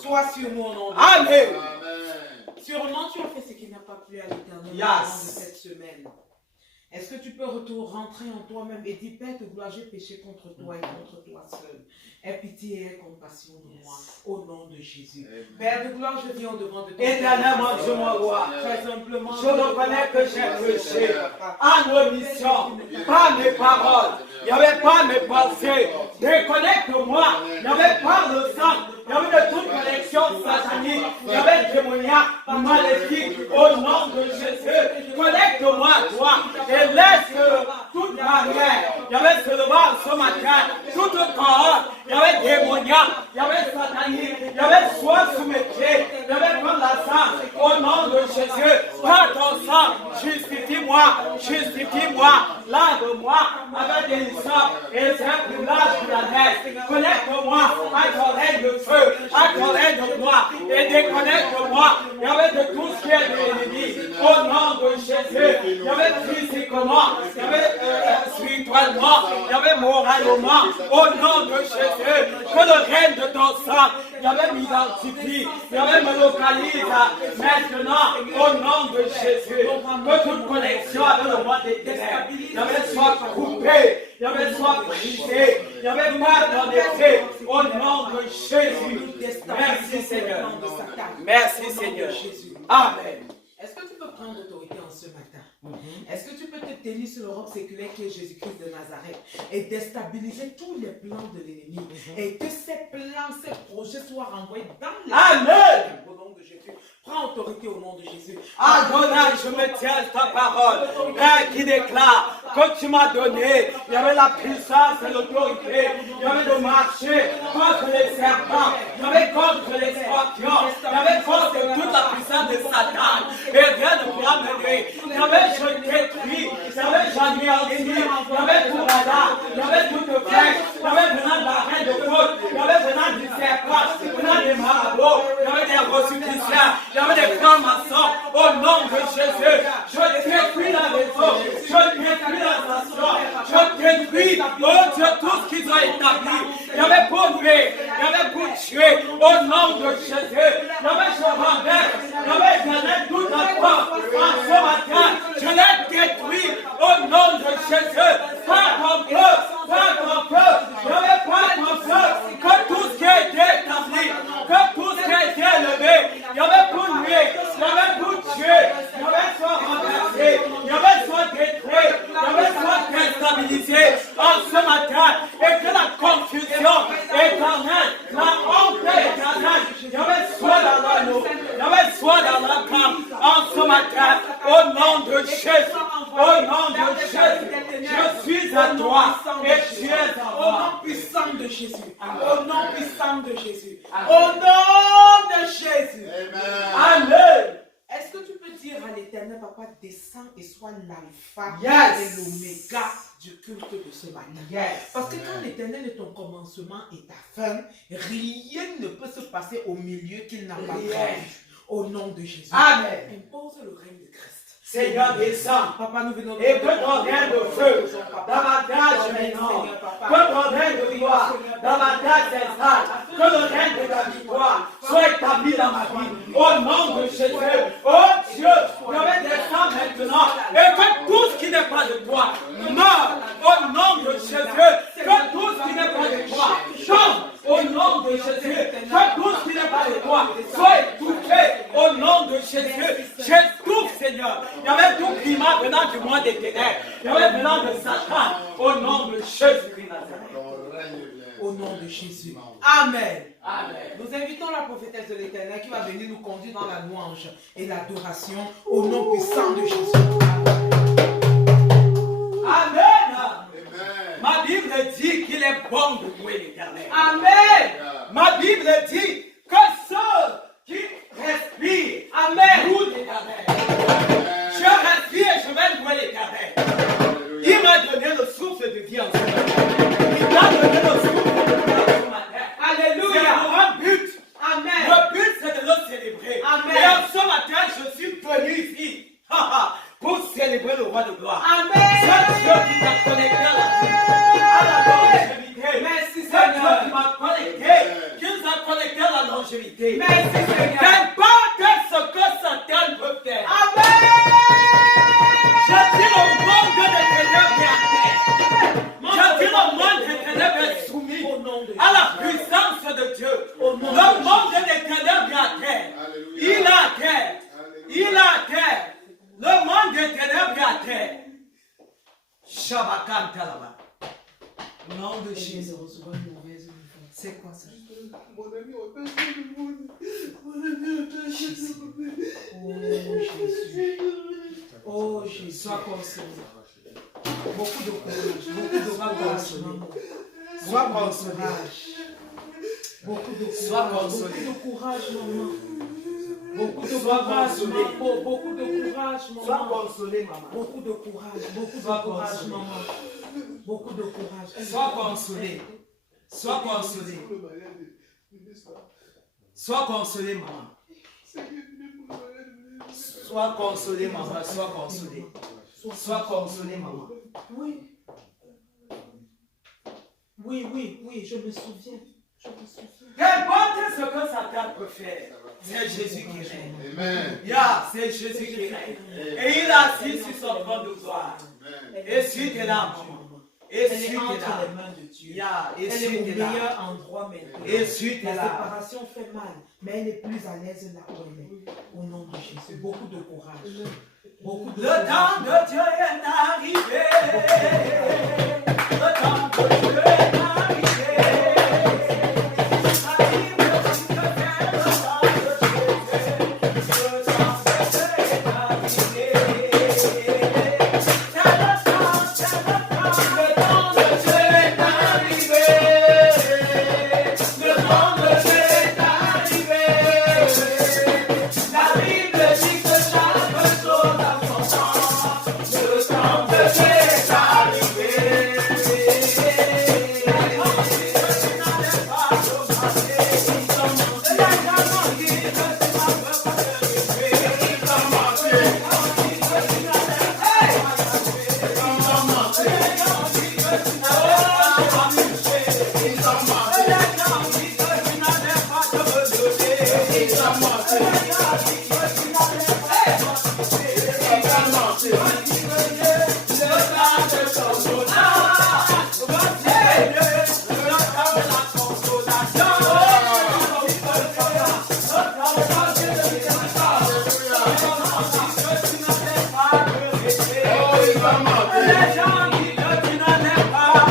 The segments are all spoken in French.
Sois sur moi au nom de Jésus. Amen. Sûrement tu as fait ce qui n'a pas plu à l'Éternel pendant cette semaine. Est-ce que tu peux rentrer en toi-même et dire, Père de gloire, j'ai péché contre toi et contre toi seul. Aie pitié et aie compassion de moi, au nom de Jésus. Père de gloire, je viens au devant de toi. Éternellement, je me vois. Très simplement, je reconnais que j'ai péché en omission, pas mes paroles, il n'y avait pas mes pensées. Déconnecte-moi, il n'y avait pas le sang, il y avait de toute connexion satanique, il y avait démoniaque, maléfique, au nom de Jésus. Connecte-moi à toi et laisse toute barrière. Il y avait seulement ce matin, toute corps, il y avait démoniaque, il y avait satanique, il y avait soin sous mes pieds, il y avait comme la sang, au nom de Jésus. Par ton sang, justifie-moi, lave-moi avec des sang et c'est plus large que la neige. Connecte-moi à ton règne de feu, à ton règne de gloire et déconnecte-moi. Il y avait de tout ce qui est de l'ennemi, au nom de Jésus. Il y avait physiquement, il y avait spirituellement, il y avait moralement, au nom de Jésus. Que le règne de ton sang, il y avait m'identifie, il y avait me localise maintenant, au nom de Jésus. Que toute connexion avec le monde des ténèbres, il y avait soit coupé, il y avait soit brisé, il y avait pas dans les faits, au nom de Jésus. Merci Seigneur. Merci Seigneur. Amen. Est-ce que tu peux prendre autorité en ce matin? Est-ce que tu peux te tenir sur le roc séculaire qui est Jésus-Christ de Nazareth et déstabiliser tous les plans de l'ennemi et que ces plans, ces projets soient renvoyés dans les Amen. Au nom de Jésus. Prends autorité au nom de Jésus. Adonai, je me tiens à ta parole. Père qui déclare que tu m'as donné, il y avait la puissance et l'autorité, il y avait de marcher contre les serpents, il y avait contre les scorpions, il y avait contre toute la puissance de Satan. Et rien ne pourra me nuire. Il y avait je détruis, il y avait j'anéantis, il y avait tout hasard, il y avait toute flèche, il y avait venant de la reine de côte, il y avait venant du serpent, venant des marabouts, il y avait des ressuscitants, il y avait des francs-maçons. Au nom de Jésus, je détruis la maison, je détruis la nation, je détruis, oh Dieu, tout ce qu'ils ont établi. Il y avait pour nuire, il y avait pour tuer. Au nom de Jésus, il y avait je renverse, il y avait bien tout à toi. En ce matin, je l'ai détruit au nom de Jésus. Par ton feu, par ton feu, il n'y avait pas ton feu, que tout ce qui a été établi, que tout ce qui a été élevé, il y avait pour nuire, il y avait pour tuer, il y avait soit renversé, il y avait soit détruit, il y avait soit déstabilisé en ce matin, et que la confusion éternelle, la honte éternelle, il y avait soit dans l'anneau, il y avait soit dans la camp en ce matin, au nom de Jésus, au nom de Jésus, je suis à toi et tu es à Au moi. nom puissant de Jésus. Amen. Au nom puissant de Jésus. Amen. Au nom de Jésus. Amen. Est-ce que tu peux dire à l'Éternel, Papa, descends et sois l'alpha Yes. et l'oméga du culte de ce matin? Yes. Parce que quand l'Éternel est ton commencement et ta fin, rien ne peut se passer au milieu qu'il n'a pas Rien. prévu. Au nom de Jésus. Amen. Impose le règne de Christ. Seigneur, descends. Papa, nous venons Et que ton règne de feu davantage maintenant, que ton règne de gloire davantage s'installe, que le règne de ta victoire soit établi dans ma vie. Au nom de Jésus, oh Dieu, je vais descendre maintenant et que tout ce qui n'est pas de toi meure. Au nom de Jésus, que tout ce qui n'est pas de toi tombe. Au nom de Jésus, que tout ce qui n'est pas de toi soit étouffé. Au nom de Jésus, j'étouffe, Seigneur. Il y avait tout climat venant du monde des ténèbres. Il y avait venant de Satan. Au nom de Jésus-Christ Nazareth. Au nom de Jésus. Amen. Amen. Nous invitons la prophétesse de l'Éternel qui va venir nous conduire dans la louange et l'adoration au nom puissant de Jésus. Amen. Ma Bible dit qu'il est bon de louer l'Éternel. Amen. Ma Bible dit que ceux qui respirent, Amen, louent l'Éternel. Je respire et je vais louer l'Éternel. Il m'a donné le souffle de vie en ce matin. Il m'a donné le souffle de vie en ce matin. Alléluia. C'est pour un but. Amen. Le but, c'est de le célébrer. Amen. Et en ce matin, je suis venu ici pour célébrer le roi de gloire. Amen. C'est Dieu qui t'a connecté à la vie, à la longévité. Merci, C'est Seigneur. Dieu qui m'a connecté, qui nous a connecté à la longévité. Merci, Seigneur. Qu'importe ce que Satan peut faire. Amen. Je dis le monde des ténèbres est à terre. Je dis le monde des ténèbres est soumis Au nom de à la puissance de Dieu. Au nom Le de monde des ténèbres est à terre. Il est à terre. Il est à terre. Le monde des ténèbres est à terre. Shabakan Talaba. Au nom de Jésus. C'est quoi ça? Mon ami otage le monde. Mon ami otage le monde. Oh Jésus. Sois consolé. Beaucoup de courage. Beaucoup de courage. Sois consolé. Beaucoup de courage. Sois consolé. Beaucoup de courage, maman. Beaucoup de Sois courage, consolé. maman. Beaucoup de courage, Sois maman. consolé, maman. Beaucoup de courage. Beaucoup de Sois courage, consolé. maman. Beaucoup de courage. Sois consolé. Sois consolé. Pour le mariage de Nesta. Sois consolé, maman. C'est que pour le mariage de Nesta. Sois consolé, maman. Sois consolé. Sois consolé, maman. Oui. Oui, oui, oui, je me souviens. Je me souviens. Qu'importe ce que Satan peut faire, c'est Jésus qui règne. Amen. Yeah, c'est Jésus qui règne. Et il est assis sur son trône de gloire. Essuie tes larmes, maman. Elle est Essuie tes entre les larmes. mains de Dieu. Yeah, Elle est essuie au tes larmes. meilleur endroit maintenant. Essuie tes La larmes. séparation fait mal, mais elle est plus à l'aise là où elle est. Au nom de Jésus. Beaucoup de courage. Beaucoup de Le temps courage. de Dieu est arrivé. Le temps de Dieu est arrivé. La Bible dit que c'est le temps de Jésus. Le temps de Dieu est arrivé. C'est le temps, c'est le temps. Le temps de Dieu est arrivé. Le temps de Dieu est arrivé. La Bible dit que chaque chose a son temps. Le temps de Dieu est arrivé. Les gens disent que tu n'en es pas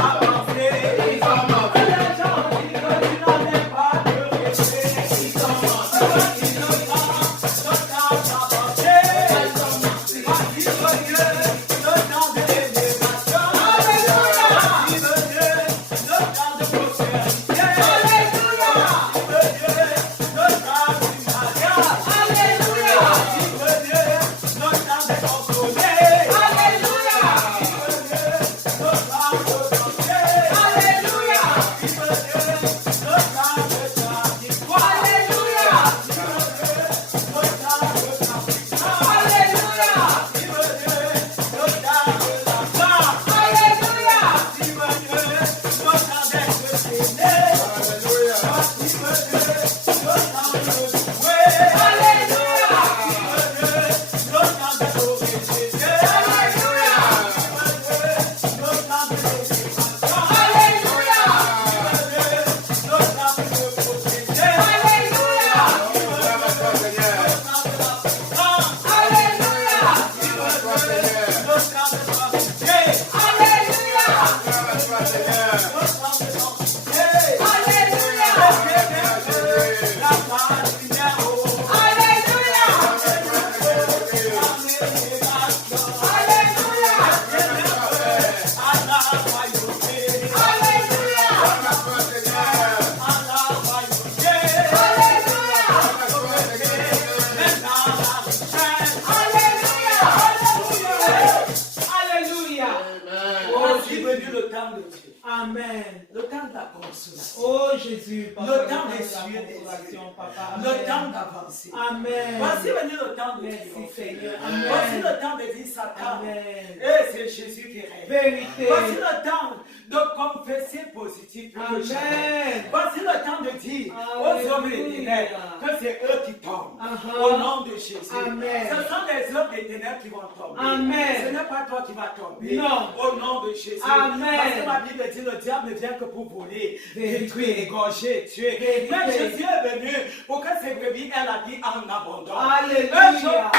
Amen. Le temps de la consolation. Oh Jésus, papa, le temps d'essuyer des consolation, papa. le temps d'avancer. Amen. Voici venu le temps de Merci Seigneur. Amen. Voici le temps de dire Satan. Amen. Et c'est Jésus qui règne. Vérité. Voici le temps de confesser positif. Amen. Voici le temps de dire aux hommes des ténèbres que c'est eux qui tombent. Au nom de Jésus. Amen. Ce sont les hommes des ténèbres qui vont tomber. Amen. Ce n'est pas toi qui vas tomber. Non. Au nom de Jésus. Amen. Parce que ma Bible dit le diable ne vient que pour voler, détruire, égorger, tuer. Vérité. Mais Jésus est venu pour que ses brebis aient la vie en abondance. Alléluia. Et je crois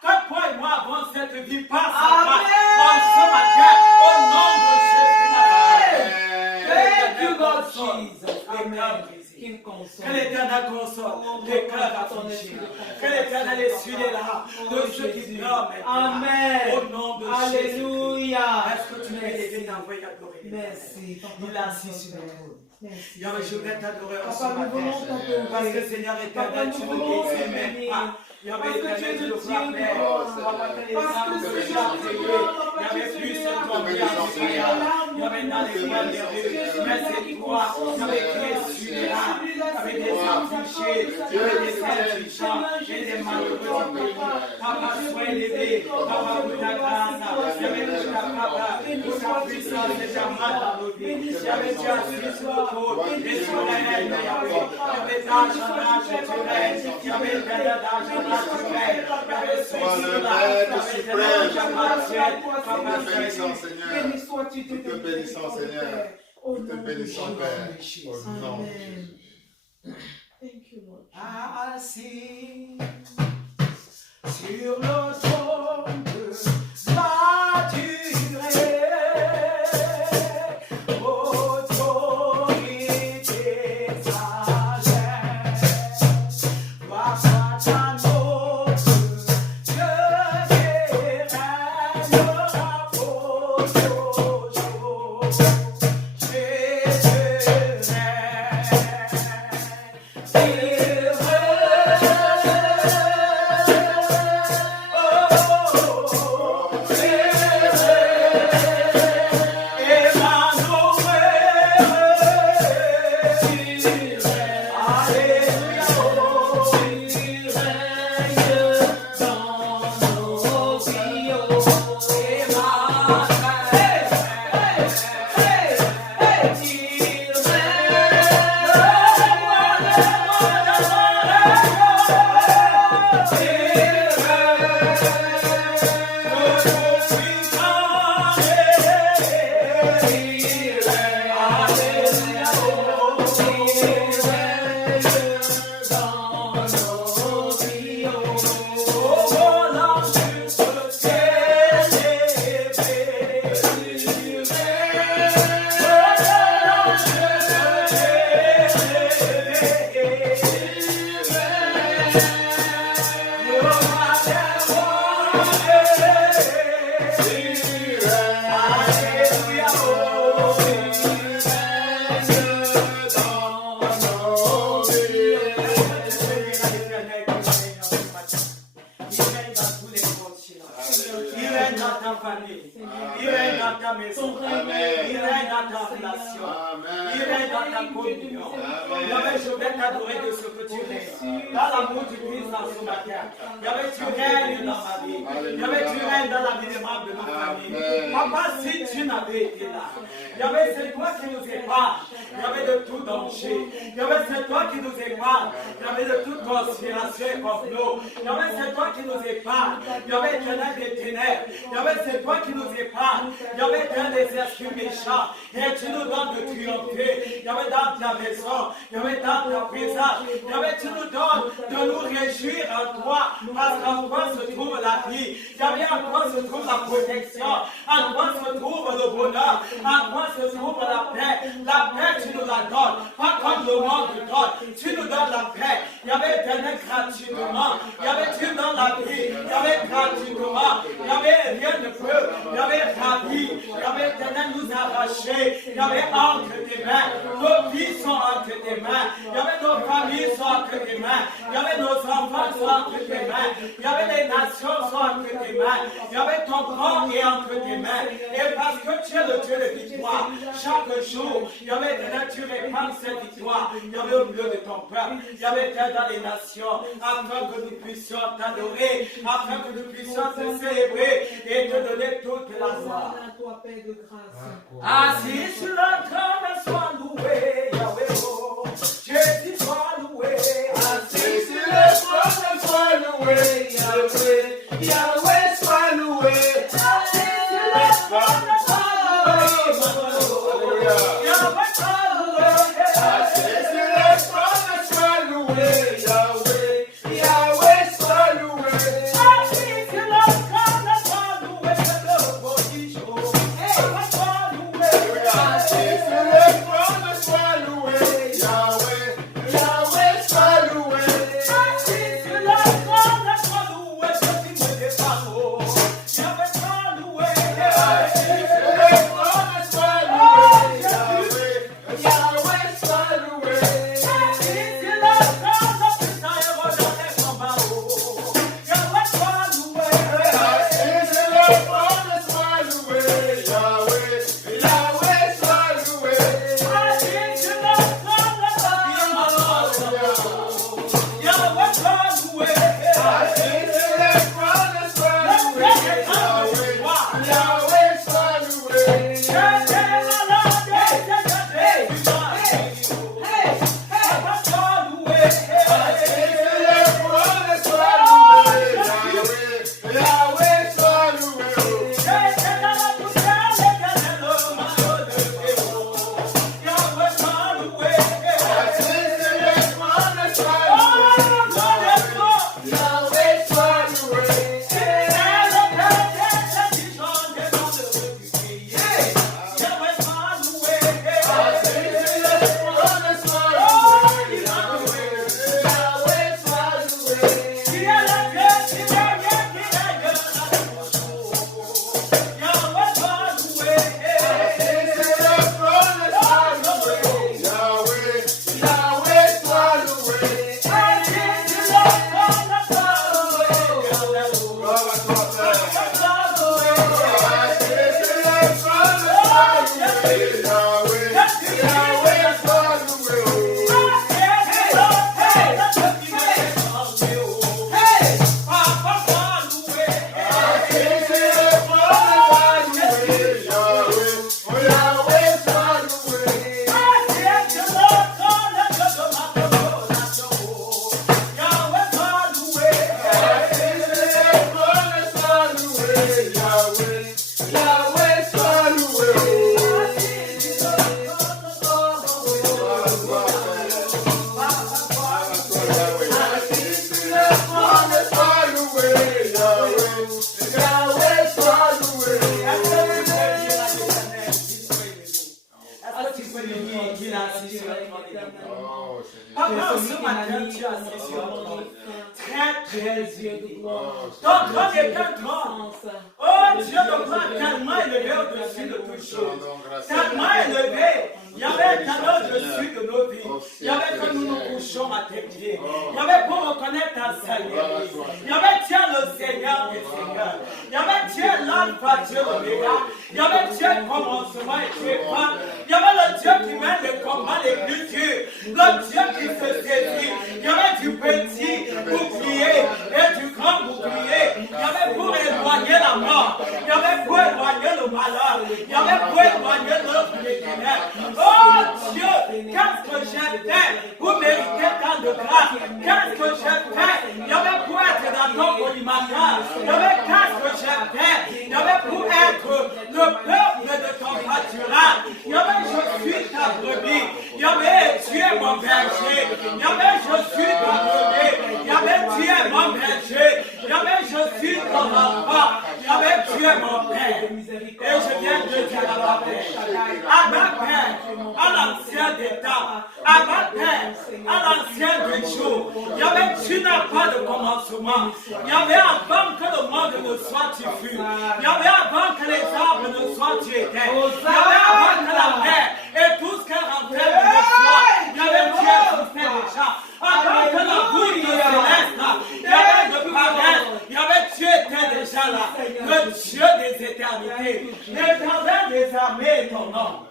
que toi et moi avons cette vie par sa Amen. grâce, en ce matin, au nom de Jésus. Thank you, Lord Jesus. Amen. Qu'il console. Que l'Éternel console les cœurs affligés. Que l'Éternel essuie les larmes de ceux qui pleurent maintenant. Amen. Au nom de Jésus. Alléluia. Est-ce que tu peux aider d'envoyer l'adorer? Merci. Il est assis sur le trône. Merci. Je voudrais t'adorer en ce Papa, nous voulons matin. t'adorer. Parce que Seigneur éternel, tu ne guéris même pas. Parce que tu es le Dieu de Parce que Seigneur, il y avait plus de toi, il y avait dans les voies de Dieu, mais c'est toi qui avais créé celui-là, avec des affligés, avec des intelligents, et des malheureux. Papa, sois élevé, papa, pour ta grâce, il y avait pour ta papa, pour ta puissance, et ta main dans nos vies, il y avait tu assis sur le trône, et sur la haine, il y avait d'âge en âge, tu règnes, il y avait d'âge en âge, tu règnes, il y avait ceci, là, il y avait d'âge en âge, papa, bénissant Seigneur. Béni sois-tu, Nous te bénissons Seigneur. Au Nous te nom de bénissons Père. Jésus. Au nom de Amen. Jésus. Thank you, Lord. assis sur le trône de la durée, autorité sagesse, gloire soit à notre Dieu qui régnera pour toujours. Jésus Hey! dans ta relation. Il règne dans ta communion. Je vais t'adorer de ce que tu règnes. Dans l'amour du Christ dans ce matin. Tu règnes dans ma vie. Tu règnes dans la vie des membres de nos familles. Papa, si tu n'avais été là, c'est toi qui nous épargnes. De tout danger. C'est toi qui nous épargnes. De toute conspiration et complot. C'est toi qui nous épargnes. Éternel des ténèbres. C'est toi qui nous épargnes. Éternel des esprits méchants. Et tu nous donnes de triompher. Dans ta maison. Dans ta présence. Tu nous donnes de nous réjouir en toi. Parce qu'en toi se trouve la vie. En toi se trouve la protection. En toi se trouve le bonheur. En toi se trouve la paix. La paix, tu nous la donnes. Pas comme le monde nous donne. Tu nous donnes la paix. Éternel gratuitement. Tu nous donnes la vie. Gratuitement. Rien de peu. Ravi. Éternel nous arracher. Entre tes mains. Nos vies sont entre tes mains. Nos familles sont entre tes mains. Nos enfants sont entre tes mains. Les nations sont entre tes mains. Ton corps est entre tes mains. Et parce que tu es le Dieu de victoire, chaque jour, tu répands cette victoire. Au milieu de ton peuple. Dans les nations, afin que nous puissions t'adorer, afin que nous puissions te célébrer et te donner toute la gloire. Assis sur le trône, sois loué, Yahweh. Jésus, sois loué. Assis sur le trône, sois loué, Yahweh. Yahweh, sois loué. Assis sur le trône, sois loué. Yahweh, sois loué. Assis sur le trône, sois loué, Yahweh. Yahweh, sois loué. Assis sur le trône, sois loué. Le prodige, Yahweh, sois loué. Assis sur le trône, sois loué, Yahweh. Yahweh, sois loué. Assis sur le trône, sois loué. Je suis des parents. Yahweh, sois loué. Assis sur le trône, sois loué, Yahweh. Yahweh, sois loué. Assis sur le trône, puissant et redonné son barreau. Yahweh, sois loué. Assis sur le trône, sois loué, Yahweh. Yahweh, sois loué. Assis sur le trône, Yahweh, sois loué. Assis sur le trône, sois loué, Yahweh. Yahweh, sois loué. Assis sur le trône, sois loué, Yahweh. Yahweh, sois loué. Assis sur le trône, sois loué. Yahweh, sois loué. Assis sur le trône, sois loué, Yahweh. Yahweh, sois loué. Assis sur le trône, sois loué, Yahweh. Yahweh, sois loué. Gloire à toi, Père. Assis sur le trône, sois loué, Yahweh. Yahweh, sois loué. Assis sur le trône, sois loué, Yahweh. Yahweh, sois loué. Assis sur le trône, sois loué, Yahweh. Yahweh, sois loué. Assis sur le trône, sois loué, Yahweh. Yahweh, sois loué. Oh, Seigneur. Papa, ce matin, tu as assis sur le trône. Très, très élevé. Ton trône est un trône. Oh Dieu, ton trône tellement élevé au-dessus de toutes choses. Tellement élevé. Il y avait tellement au-dessus de nos vies. Il y avait que nous nous couchons à tes pieds. Il y avait pour reconnaître ta Seigneur. Il y avait Dieu le Seigneur des Seigneurs. Il y avait Dieu l'Alpha, Dieu l'Oméga. Il y avait Dieu le commencement et tu es pas. le Dieu qui se saisit. Il y avait du petit bouclier et du grand bouclier. Il y avait pour éloigner la mort. Il y avait pour éloigner le malheur. Il y avait pour éloigner l'œuvre des ténèbres. Oh Dieu, qu'est-ce que j'ai fait pour mériter tant de grâce? Qu'est-ce que j'ai fait? Il y avait pour être dans ton collimateur. Il y avait qu'est-ce que j'ai fait? Il y avait pour être le peuple de ton pâturage. Il y avait je suis ta brebis. Il y avait tu es mon berger. Il y avait je suis ta brebis. Il y avait tu es mon berger. Il y avait je suis ton enfant. Il y avait tu es mon père. Et je viens de dire à ma père, à ma père, à l'ancien des temps, à ma père, à l'ancien des jours. Il y avait tu n'as pas de commencement. Il y avait avant que le monde ne soit tu fus. Il y avait avant que les arbres ne soient tu étais. Il y avait avant que la mer et tout ce qu'elle rentrait ne soit. Il y avait tu existais déjà. Avant que la boue de céleste, il y avait de paresse. Il y avait tu étais déjà là. Le Dieu des éternités. L'éternel des armées est ton nom.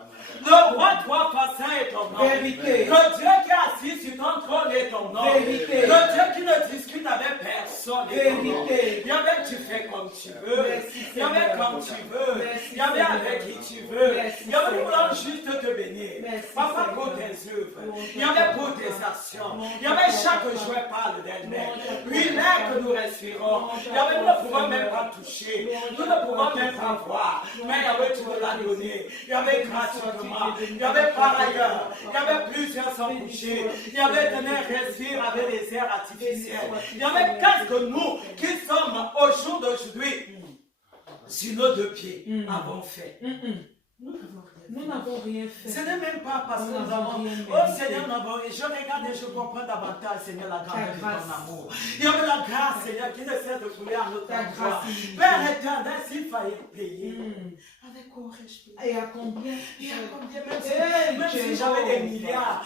Le roi toi passant est ton nom. Vérité. Le Dieu qui est assis sur ton trône est ton nom. Vérité. Le Dieu qui ne discute avec personne est ton nom. Il y avait tu fais comme tu veux. Il y avait comme tu veux. Il y avait avec qui tu veux. Il y avait vouloir juste te bénir. Papa pour tes œuvres. Il y avait pour tes actions. Il y avait chaque jour parle d'elle-même. Lui l'air que nous respirons. Il y avait nous ne pouvons même pas toucher. Nous ne pouvons même pas voir. Mais il y avait tu nous l'as donné. Il y avait gratuitement. Il y avait par ailleurs, il y avait plusieurs sans coucher, il y avait tenir respire avec des airs artificiels. Il y avait qu'est-ce que nous qui sommes au jour d'aujourd'hui sur nos deux pieds avons fait. Nous n'avons rien fait. Ce n'est même pas parce que nous avons. Oh Seigneur, je regarde et je comprends davantage, Seigneur, la grandeur de ton amour. Il y avait la grâce, Seigneur, qui ne cesse de couler à notre endroit. Père éternel, s'il fallait payer, avec quoi aurais-je payé? Et à combien? Et à combien? Même si j'avais des milliards,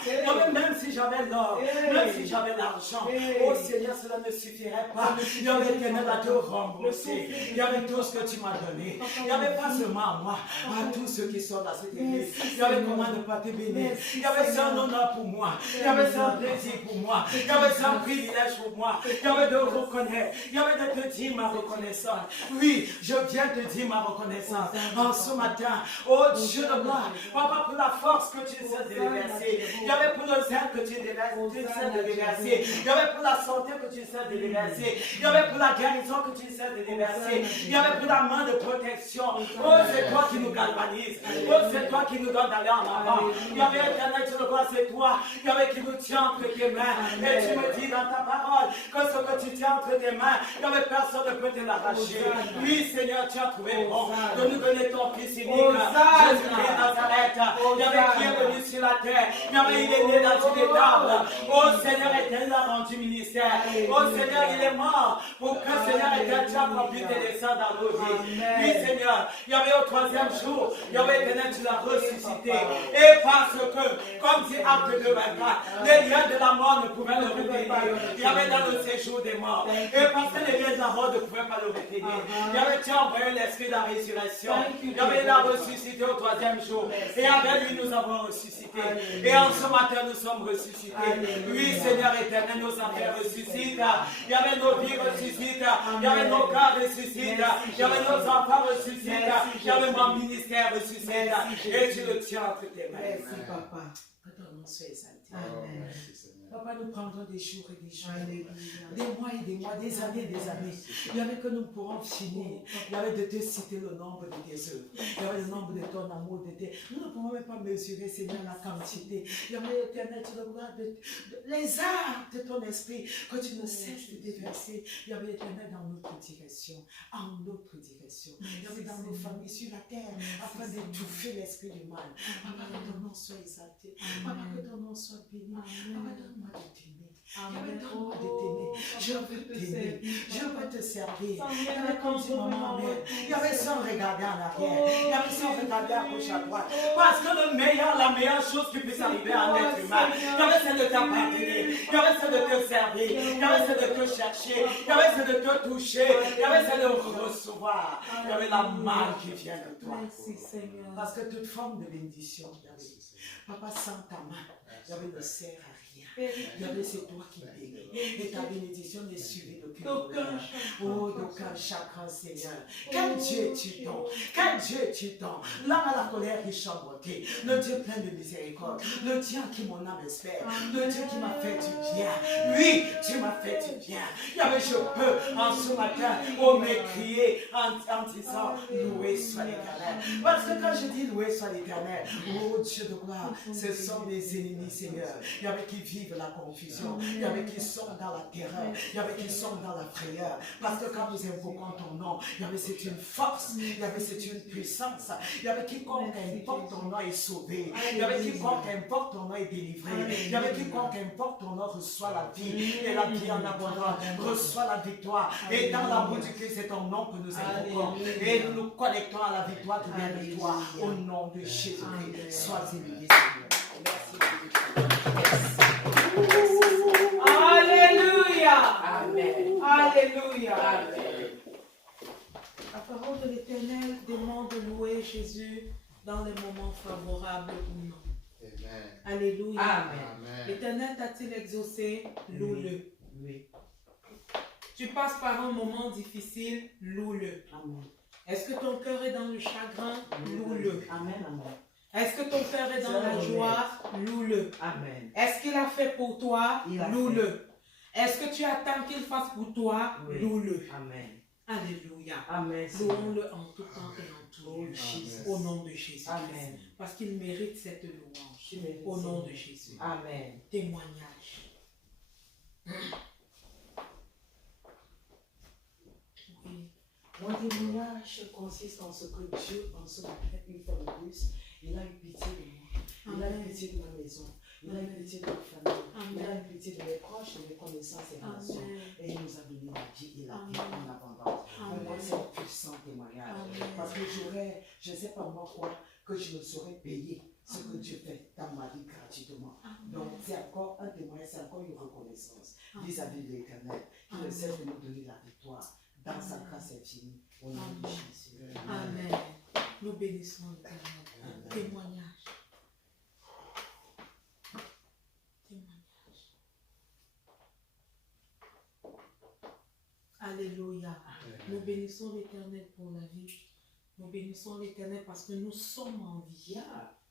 même si j'avais l'or, même si j'avais l'argent, oh Seigneur, cela ne suffirait pas. Il y avait l'éternel à te rembourser. Il y avait tout ce que tu m'as donné. Il n'y avait pas seulement à moi, à tous ceux qui sont dans cette église. Il y avait comment ne pas te bénir. Il y avait ça un honneur pour moi. Il y avait ça un plaisir pour moi. Il y avait ça un privilège pour moi. Il y avait de reconnaître. Il y avait de te dire ma reconnaissance. Oui, je viens te dire ma reconnaissance. En ce matin, oh Dieu de gloire, Papa, pour la force que tu sais de déverser. Il y avait pour le zèle que tu sais de déverser. Il y avait pour la santé que tu sais de déverser. Il y avait pour la guérison que tu sais de déverser. Il y avait pour la main de protection. Oh, c'est toi qui nous galvanise. Oh, c'est toi qui nous donne d'aller en avant. Il y avait éternel, tu le vois, c'est toi. Il y avait qui nous tient entre tes mains. Et tu me dis dans ta parole que ce que tu tiens entre tes mains, il n'y avait personne ne peut te l'arracher. Oui, Seigneur, tu as trouvé bon de nous donner ton Fils unique. Jésus-Christ de Nazareth. Il y avait qui est venu sur la terre. Il y avait, il est né dans une étable. Oh, Seigneur éternel, a rendu ministère. Oh, Seigneur, il est mort pour que Seigneur éternel, tu as accompli tes desseins dans nos vies. Oui, Seigneur, il y avait au troisième jour, il y avait éternel, tu l'as ressuscité. Et parce que, comme dit Acte 2, 24, les liens de la mort ne pouvaient le retenir. Il y avait dans le séjour des morts. Et parce que les liens de la mort ne pouvaient pas le retenir. Il y avait, tu as envoyé l'esprit de la résurrection. Il y avait la ressuscité au troisième jour. Et avec lui, nous avons ressuscité. Et en ce matin, nous sommes ressuscités. Oui, Seigneur éternel, nos affaires ressuscitent. Il y avait nos vies ressuscites. Il y avait nos cas ressuscites. Il y avait nos enfants ressuscites. Il y avait mon ministère ressuscite. Et tu le tiens entre tes mains. Merci, Papa. Que ton nom soit exalté. Amen. Papa, nous prendrons des jours et des jours, Alléluia. des mois et des mois, des années et des années. Il y avait que nous pourrons finir. Il y avait de te citer le nombre de tes œuvres. Il y avait le nombre de ton amour, de tes... Nous ne pouvons même pas mesurer, Seigneur, la quantité. Il y avait l'éternel, tu le vois, les arts de ton esprit que tu ne cesses de déverser. Il y avait l'éternel dans notre direction, en notre direction. Il y avait dans nos familles sur la terre, afin d'étouffer l'esprit du mal. Papa, que ton nom soit exalté. Papa, que ton nom soit béni. Papa, donne-moi de t'aimer. Donne-moi de t'aimer. Je veux t'aimer. Je veux te servir. Il y avait comme si maman mère. Il y avait sans regarder en arrière. Il y avait sans regarder à gauche à droite. Parce que le meilleur, la meilleure chose qui puisse arriver à un être humain, il y avait celle de t'appartenir. Il y avait celle de te servir. Il y avait celle de te chercher. Il y avait celle de te toucher. Il y avait celle de recevoir. Il y avait la main qui vient de toi. Merci, Seigneur. Parce que toute forme de bénédiction, Papa, sens ta main. ne sert à rien. C'est toi qui bénis. Et ta bénédiction n'est suivie d'aucune douleur. Oh, d'aucun chagrin, Seigneur. Quel Dieu tu donnes. Quel Dieu tu donnes. L'âme à la colère riche en bonté. Le Dieu plein de miséricorde. Le Dieu qui mon âme espère. Le Dieu qui m'a fait du bien. Oui, tu m'as fait du bien. Je peux en ce matin m'écrier en disant loué soit l'Éternel. Parce que quand je dis loué soit l'Éternel, oh Dieu de gloire, ce sont des ennemis, Seigneur. Il y avait qui vivent la confusion. Il y avait qui sont dans la terreur. Il y avait qui sont dans la frayeur. Parce que quand nous invoquons ton nom, il y avait c'est une force. Il y avait c'est une puissance. Il y avait quiconque importe ton nom est sauvé. Il y avait quiconque importe ton nom est délivré. Il y avait quiconque importe ton nom reçoit la vie. Et la vie en abondance reçoit la victoire. Et dans l'amour du Christ, c'est ton nom que nous invoquons. Et nous nous connectons à la victoire qui vient de toi. Au nom de Jésus-Christ, sois élevé, Seigneur. Alléluia. Amen. Alléluia. Amen. La parole de l'Éternel demande de louer Jésus dans les moments favorables ou non. Amen. Alléluia. Amen. L'Éternel t'a-t-il exaucé? Loue-le. Oui. Tu passes par un moment difficile, loue-le. Amen. Est-ce que ton cœur est dans le chagrin? Loue-le. Amen. Amen. Est-ce que ton cœur est dans la joie? Loue-le. Amen. Est-ce qu'il a fait pour toi? Il a Loue-le. Est-ce que tu attends qu'il fasse pour toi? Oui. Loue-le. Amen. Alléluia. Amen. Louons-le en tout temps et en tout Oh, lieu. Jesus. Au nom de Jésus. Amen. Parce qu'il mérite cette louange. Tu mérites, Au nom Seigneur. de Jésus. Amen. Témoignage. Oui. Mon témoignage consiste en ce que Dieu, en ce matin, une fois de plus, il a eu pitié de moi. Il a eu pitié de ma maison. Il a eu pitié de ma famille. Il a eu pitié de mes proches, de mes connaissances et relations. Et il nous a donné la vie et la vie en abondance. Pour moi, c'est un puissant témoignage. Parce que je ne sais pas moi quoi, que je ne saurais payer ce que Dieu fait dans ma vie gratuitement. Donc, c'est encore un témoignage, c'est encore une reconnaissance vis-à-vis de l'Éternel qui ne cesse de nous donner la victoire dans sa grâce infinie. Au nom de Jésus. Amen. Nous bénissons l'Éternel. Témoignage. Témoignage. Alléluia. Nous bénissons l'Éternel pour la vie. Nous bénissons l'Éternel parce que nous sommes en vie.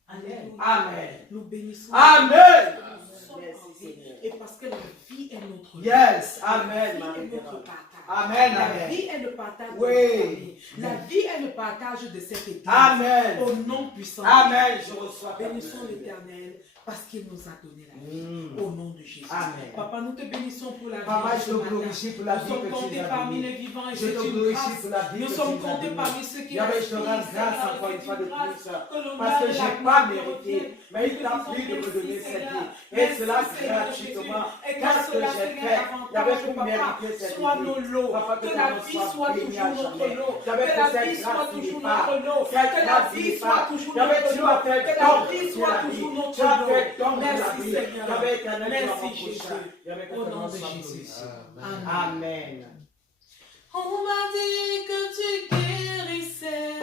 Alléluia. Amen. Nous bénissons. Amen. Nous sommes en vie. Et parce que la vie est notre vie. Yes. La Amen. vie est notre partage. Amen. La Amen. vie est le partage de Oui. notre famille. La vie est le partage de cette église. Amen. Au nom puissant. Amen. Je reçois. Bénissons l'Éternel parce qu'il nous a donné la vie. Au nom de Jésus. Amen. Papa, nous te bénissons pour la vie. Papa, je ce te matin. glorifie pour la Nous vie sommes que tu comptés nous as parmi donnée. les vivants et Je c'est te une glorifie grâce. pour la vie Nous que sommes tu nous as comptés donnée. parmi ceux qui Yahweh, l'ont je te rends pris, grâce Seigneur, encore et une c'est fois de grâce plus, que l'on parce que a je la n'ai pas gloire mérité, revienne. mais il Nous t'a disons plu de me merci, donner cette Seigneur. vie. Et Merci, cela Seigneur gratuitement. Jésus. Et Qu'est-ce que cela, j'ai Seigneur, fait? avantage, Yahweh, pour Papa, mériter cette soit vie. nos lots. Papa, Que ton la nom vie soit béni toujours à notre jamais. lot. Yahweh, Que que la cette vie soit grâce toujours finit pas. notre lot. Cette Que la grâce vie finit soit pas. toujours Yahweh, notre tu lot. m'as fait Que la don vie de soit la toujours vie. notre Tu as fait lot. don de la Merci, vie. Seigneur. Yahweh, éternel, tu Merci, m'as Jésus. prochain. Yahweh, que Au ton nom nom de soit Jésus. glorifié. Amen. Amen. On m'a dit que tu guérissais,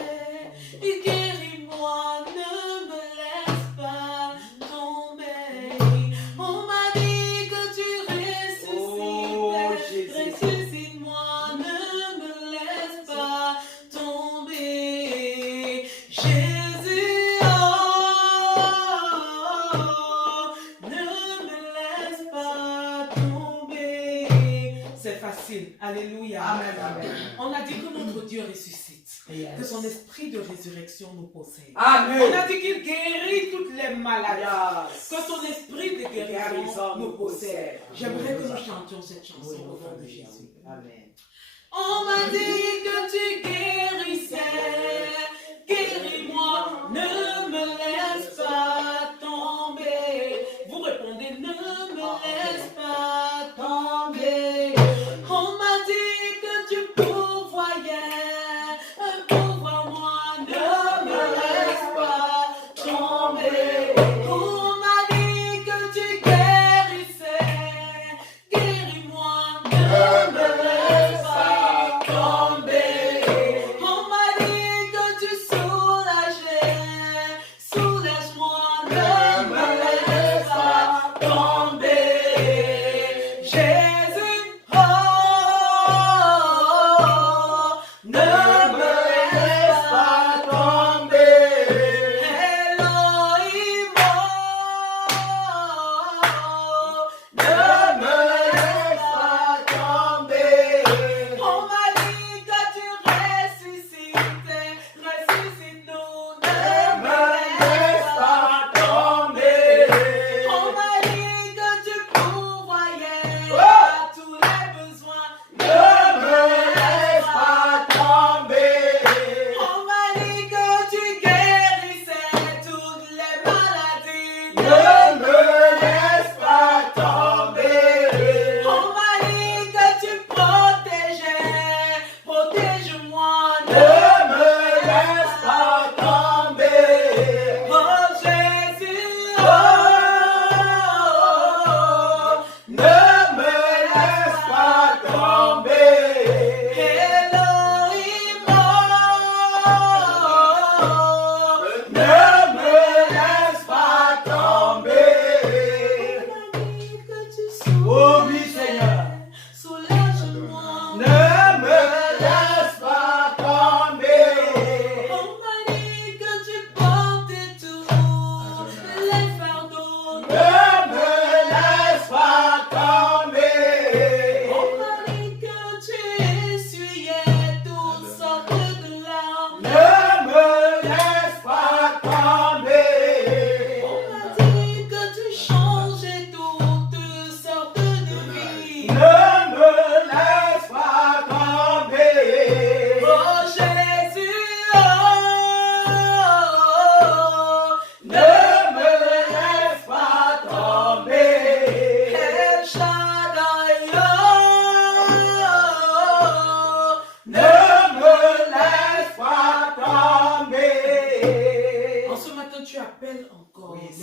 et guéris-moi, ne me laisse pas tomber. On m'a dit que tu ressuscitais, ressuscite-moi, ne me laisse pas tomber. Jésus, oh, ne me laisse pas tomber. C'est facile, alléluia. Amen, amen. On a dit que notre Dieu ressuscite, Yes. que son esprit de résurrection nous possède. Amen. On a dit qu'il guérit toutes les maladies, Yes. que son esprit de guérison nous possède. J'aimerais que nous chantions cette chanson au nom de Jésus. Amen. On m'a dit que tu guérissais, guéris-moi, ne me laisse pas tomber. Vous répondez, ne me laisse pas tomber. On m'a dit que tu pourvoyais, pourvois-moi, ne me laisse pas tomber. On m'a dit que tu guérissais, guéris-moi, ne me laisse pas tomber. On m'a dit que tu soulageais, soulage-moi, ne me laisse pas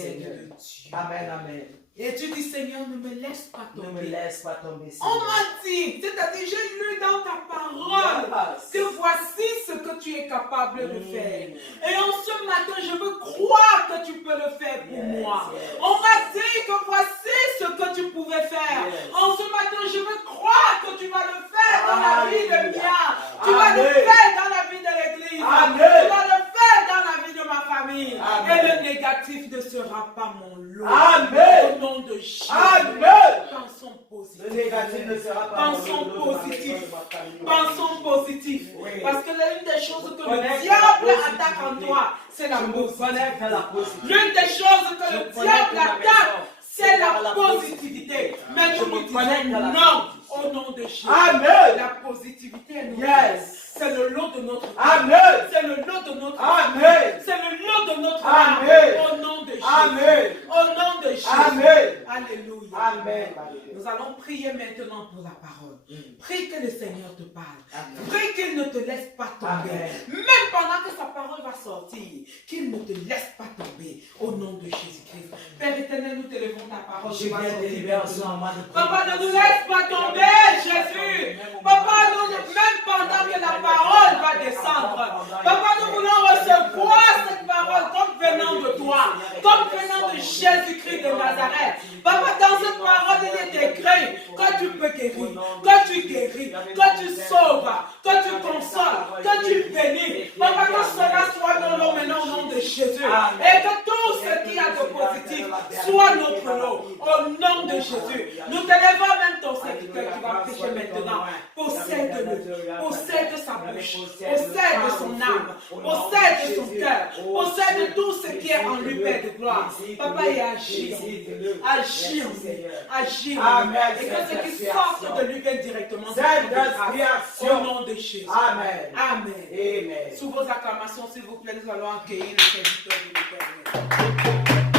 aide Seigneur. de Dieu. Amen, amen. Et tu dis, Seigneur, ne me laisse pas Ne me tomber. laisse pas tomber, On Seigneur. m'a dit, c'est-à-dire j'ai lu dans ta parole Yes. que voici ce que tu es capable de Mm. faire. Et en ce matin, je veux croire que tu peux le faire pour Yes, moi. yes. On m'a dit que voici ce que tu pouvais faire. Yes. En ce matin, je veux croire que tu vas le faire dans la vie de Alléluia. Mia. Tu vas le Amen. faire dans la vie de l'église. Amen. Tu vas le faire dans la vie de ma famille. Amen. Et le négatif ne sera pas mon lot. Amen. Au nom de Jésus. Amen. Pensons positif. Le négatif ne sera pas Pensons mon lot de ma positif. maison, de ma famille. Pensons positif. Oui. Parce que l'une des choses que le Connecte diable la attaque en positivité. toi, c'est la Je me positivité. connecte à la positivité. L'une des choses que Je le connecte diable ma attaque, maison. c'est À la la positivité. Mais Je nous me nous connecte disons à la non positivité. au nom de Jésus. Amen. La positivité est notre Yes. lot. C'est le lot de notre vie. Amen. C'est le lot de notre Amen. vie. C'est le lot de notre Amen. âme. Au nom de Jésus. Amen. Au nom de Jésus. Amen. Alléluia. Amen. Nous allons prier maintenant pour la parole. Mm. Prie que le Seigneur te parle. Amen. Prie qu'il ne te laisse pas tomber. Amen. Même pendant que sa parole va sortir, qu'il ne te laisse pas tomber. Au nom de Jésus-Christ. Père éternel, nous te levons ta parole. Je qui va viens sortir délivrer maintenant. en moi de Papa, ne nous laisse pas tomber, Jésus. Papa, même pendant que la parole va descendre, Papa, nous voulons recevoir cette parole comme venant de toi, comme venant de Jésus-Christ de Nazareth. Papa, dans cette parole, il est écrit que tu peux guérir, que tu guéris, que tu sauves, que tu consoles, que tu bénis. Papa, que cela soit dans l'eau maintenant au nom de Jésus. Et que tout ce qui a de positif soit notre lot. Au nom de Jésus. Nous te levons même ton serviteur qui va prêcher maintenant. Possède-le. Possède sa bouche. Possède son âme. Possède son cœur. Possède tout ce qui est en lui, Père de gloire. Papa, et agis. Agis en lui. Agis en lui. Et que ce qui sorte de lui vienne directement de grâce. Au nom de Jésus. Amen. Amen. Amen. Sous vos acclamations, s'il vous plaît, nous allons accueillir le serviteur de l'Éternel.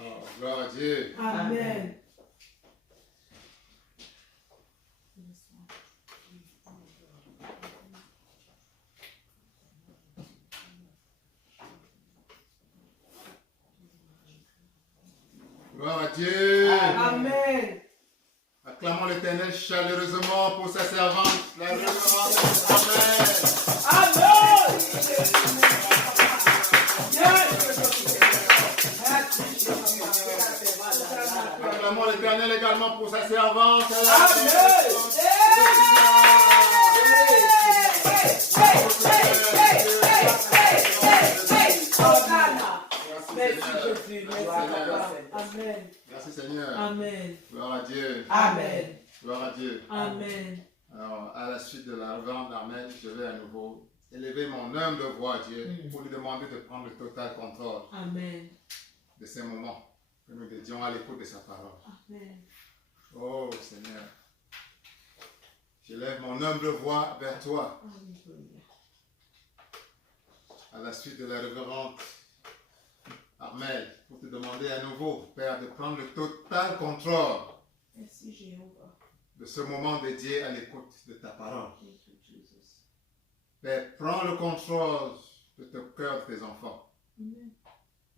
Oh, gloire à Dieu. Amen. Gloire à Dieu. Amen. Acclamons l'Éternel chaleureusement pour sa servante, la révérence. Amen. Amen. Acclamons l'Éternel également pour sa servante. Merci Jésus. Amen. Merci Seigneur. Amen. Gloire à Dieu. Amen. Gloire à Dieu. Amen. Alors, à la suite de la révérende Armelle, je vais à nouveau élever mon humble voix à Dieu pour lui demander de prendre le total contrôle Amen. de ces moments que nous dédions à l'écoute de sa parole. Amen. Oh Seigneur, j'élève mon humble voix vers toi à la suite de la révérende Armelle pour te demander à nouveau, Père, de prendre le total contrôle Merci Jéhovah. de ce moment dédié à l'écoute de ta parole. Père, prends le contrôle de ton cœur de tes enfants. Amen.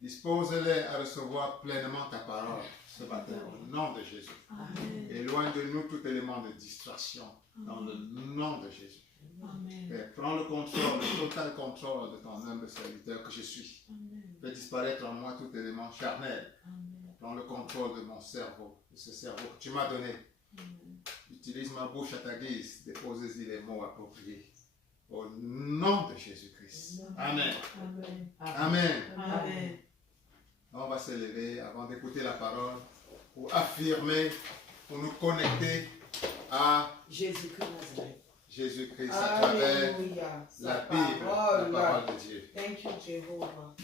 Dispose-les à recevoir pleinement ta parole ce matin au nom de Jésus. Amen. Éloigne de nous tout élément de distraction dans le nom de Jésus. Amen. Père, prends le contrôle, le total contrôle de ton humble serviteur que je suis. Amen. Fais disparaître en moi tout élément charnel. Amen. Prends le contrôle de mon cerveau, de ce cerveau que tu m'as donné. Amen. Utilise ma bouche à ta guise, dépose-y les mots appropriés. Au nom de Jésus-Christ. Amen. Amen. Amen. Amen. On va se lever avant d'écouter la parole pour affirmer, pour nous connecter à Jésus-Christ Nazareth. Jésus-Christ à travers Alléluia. la Bible, la parole de Dieu. Thank you, Jehovah.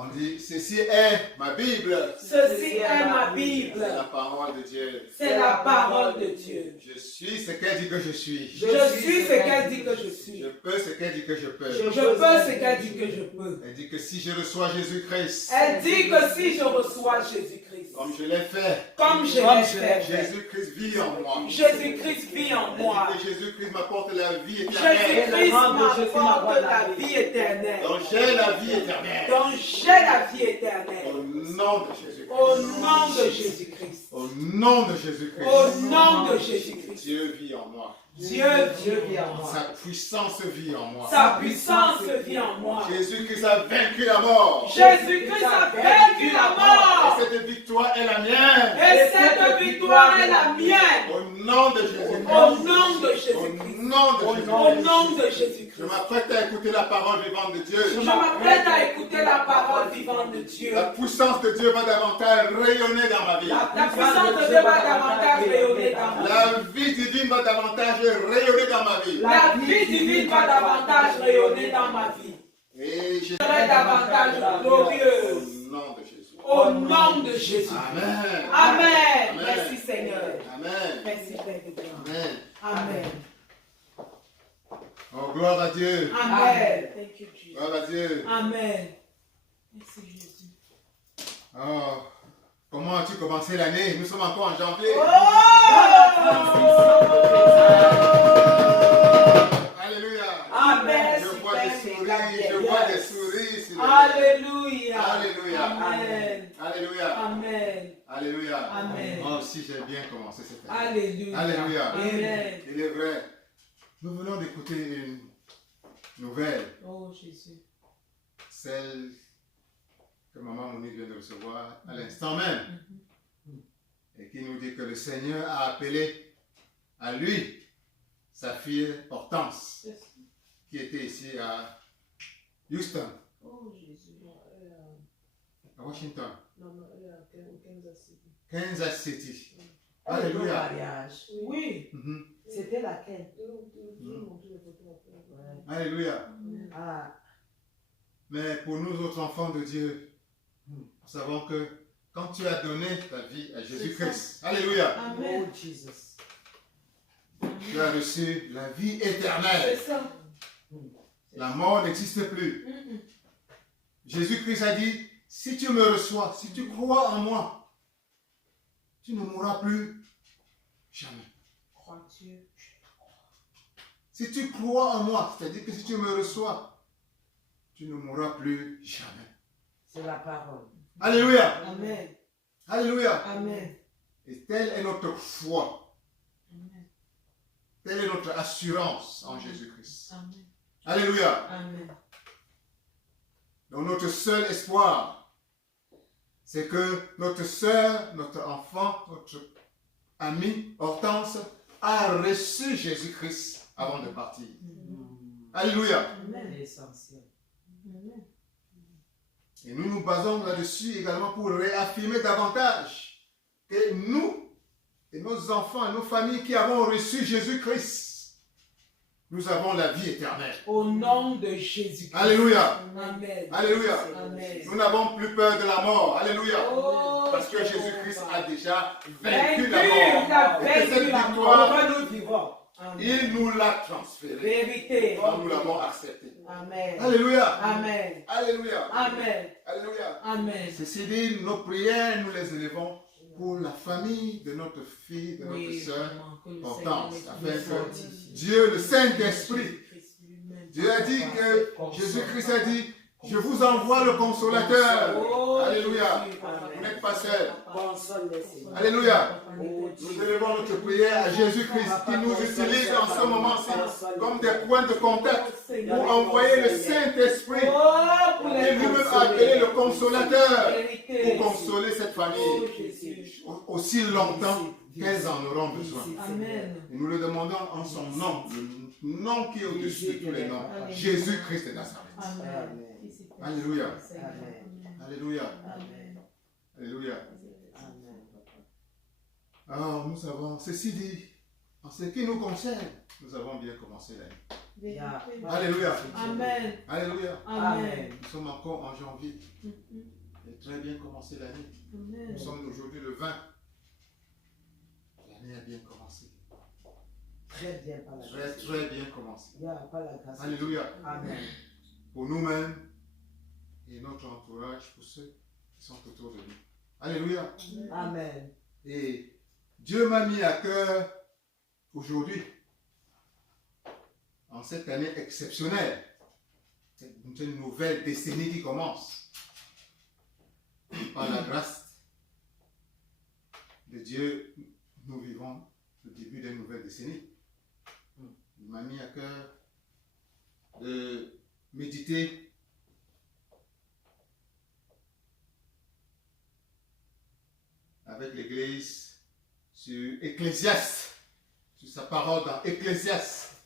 On dit, ceci est ma Bible. Ceci est ma C'est Bible. la parole de Dieu. C'est la parole de Dieu. Je suis ce qu'elle dit que je suis. Je suis ce qu'elle dit que je suis. Je peux ce qu'elle dit que je peux. Je peux ce qu'elle dit que je peux. Elle dit que si je reçois Jésus-Christ, Elle dit que si je reçois Jésus-Christ, Comme je l'ai fait. Comme je l'ai fait. Jésus-Christ vit en moi. Jésus-Christ vit en moi. Et Jésus-Christ m'apporte la vie éternelle. Jésus-Christ m'apporte la vie éternelle. Donc j'ai la vie éternelle. Donc j'ai la vie éternelle. Au nom de Jésus-Christ. Au nom de Jésus-Christ. Au nom de Jésus-Christ. Au nom de Jésus-Christ. Dieu vit en moi. Dieu vit en moi. Sa puissance vit en moi. Sa puissance vit en moi. Jésus-Christ a vaincu la mort. Jésus-Christ a vaincu la mort. Et cette victoire est la mienne. Et cette victoire est la mienne. Au nom de Jésus-Christ. Au nom de Au Jésus-Christ. nom de Au Jésus-Christ. nom de Je Jésus-Christ. m'apprête à écouter la parole vivante de Dieu. Je m'apprête à écouter la parole vivante de Dieu. La puissance de Dieu va davantage rayonner dans ma vie. La puissance de Dieu va davantage rayonner dans ma vie. La vie divine va davantage rayonner dans ma vie. La vie divine va davantage rayonner dans ma vie. Et je serai davantage glorieuse. Au nom de Jésus. Au nom de Jésus. Amen. Amen. Amen. Merci Seigneur. Amen. Merci Père de gloire. Amen. Amen. Oh, gloire à Dieu. Amen. Thank you, Jesus. Gloire à Dieu. Amen. Merci Jésus. Oh, comment as-tu commencé l'année? Nous sommes encore en janvier. Alléluia. Amen. Je vois des souris. Je vois des souris. sur les- Alléluia. Alléluia. Amen. Alléluia. Amen. Alléluia. Amen. Moi aussi, j'ai bien commencé cette année. Alléluia. Alléluia. Amen. Il est vrai. Nous venons d'écouter une nouvelle, Oh Jésus. celle que maman Monique vient de recevoir à l'instant même, et qui nous dit que le Seigneur a appelé à lui sa fille Hortense, qui était ici à Houston, Oh Jésus. à Washington, Non, Kansas City. Kansas City. Alléluia. Alléluia. Oui. Mhm. C'était laquelle? Alléluia. Ah, Mais pour nous autres enfants de Dieu, nous savons que quand tu as donné ta vie à Jésus-Christ, Alléluia, Amen. oh Jesus. tu as reçu la vie C'est éternelle. ça. La mort n'existe plus. Jésus-Christ a dit, si tu me reçois, si tu crois en moi, tu ne mourras plus jamais. Crois-tu? Si tu crois en moi, c'est-à-dire que si tu me reçois, tu ne mourras plus jamais. C'est la parole. Alléluia. Amen. Alléluia. Amen. Et telle est notre foi. Amen. Telle est notre assurance en Jésus-Christ. Amen. Alléluia. Amen. Donc notre seul espoir, c'est que notre sœur, notre enfant, notre ami Hortense a reçu Jésus-Christ avant de partir. Alléluia. Amen. L'essentiel. Amen. Et nous nous basons là-dessus également pour réaffirmer davantage que nous et nos enfants et nos familles qui avons reçu Jésus-Christ, nous avons la vie éternelle. Au nom de Jésus. Alléluia. Amen. Alléluia. Amen. Nous n'avons plus peur de la mort. Alléluia. Oh, Parce que Jésus-Christ a déjà vaincu vaincu, la il a mort. Et que cette vaincu la victoire, mort. Nous vivons. Amen. il nous l'a transférée. Vérité. Quand nous l'avons acceptée. Amen. Alléluia. Amen. Alléluia. Amen. Alléluia. Amen. Ceci dit, nos prières, nous les élevons pour la famille de notre fille, de notre sœur, Hortense, afin que Dieu, le Saint-Esprit, Dieu a dit que Jésus-Christ a dit, je vous envoie le consolateur. Alléluia. Vous n'êtes pas seul. Console les Seigneur. Alléluia. Oh, Nous élevons notre prière à Jésus-Christ qui nous utilise en ce moment-ci comme des points de contact pour envoyer le Saint-Esprit et lui-même appeler le consolateur pour consoler cette famille aussi longtemps qu'elles en auront besoin. Amen. Et nous le demandons en son nom, le nom qui est au-dessus de tous les noms, Jésus-Christ de Nazareth. Amen. Alléluia. Amen. Alléluia. Amen. Alléluia. Amen. Alors, nous avons, ceci dit, en ce qui nous concerne, nous avons bien commencé l'année. Vérité. Alléluia. Amen. Alléluia. Amen. Nous sommes encore en janvier. Et très bien commencé l'année. Amen. Nous sommes aujourd'hui le 20. L'année a bien commencé. Très bien par la Très, grâce. très bien commencé. Il y a pas la grâce. Alléluia. Amen. Pour nous-mêmes et notre entourage, pour ceux qui sont autour de nous. Alléluia. Amen. Et Dieu m'a mis à cœur aujourd'hui, en cette année exceptionnelle, une nouvelle décennie qui commence. Par la grâce de Dieu, nous vivons le début d'une nouvelle décennie. Il m'a mis à cœur de méditer avec l'Église sur Ecclésiaste, sur sa parole dans Ecclésiaste,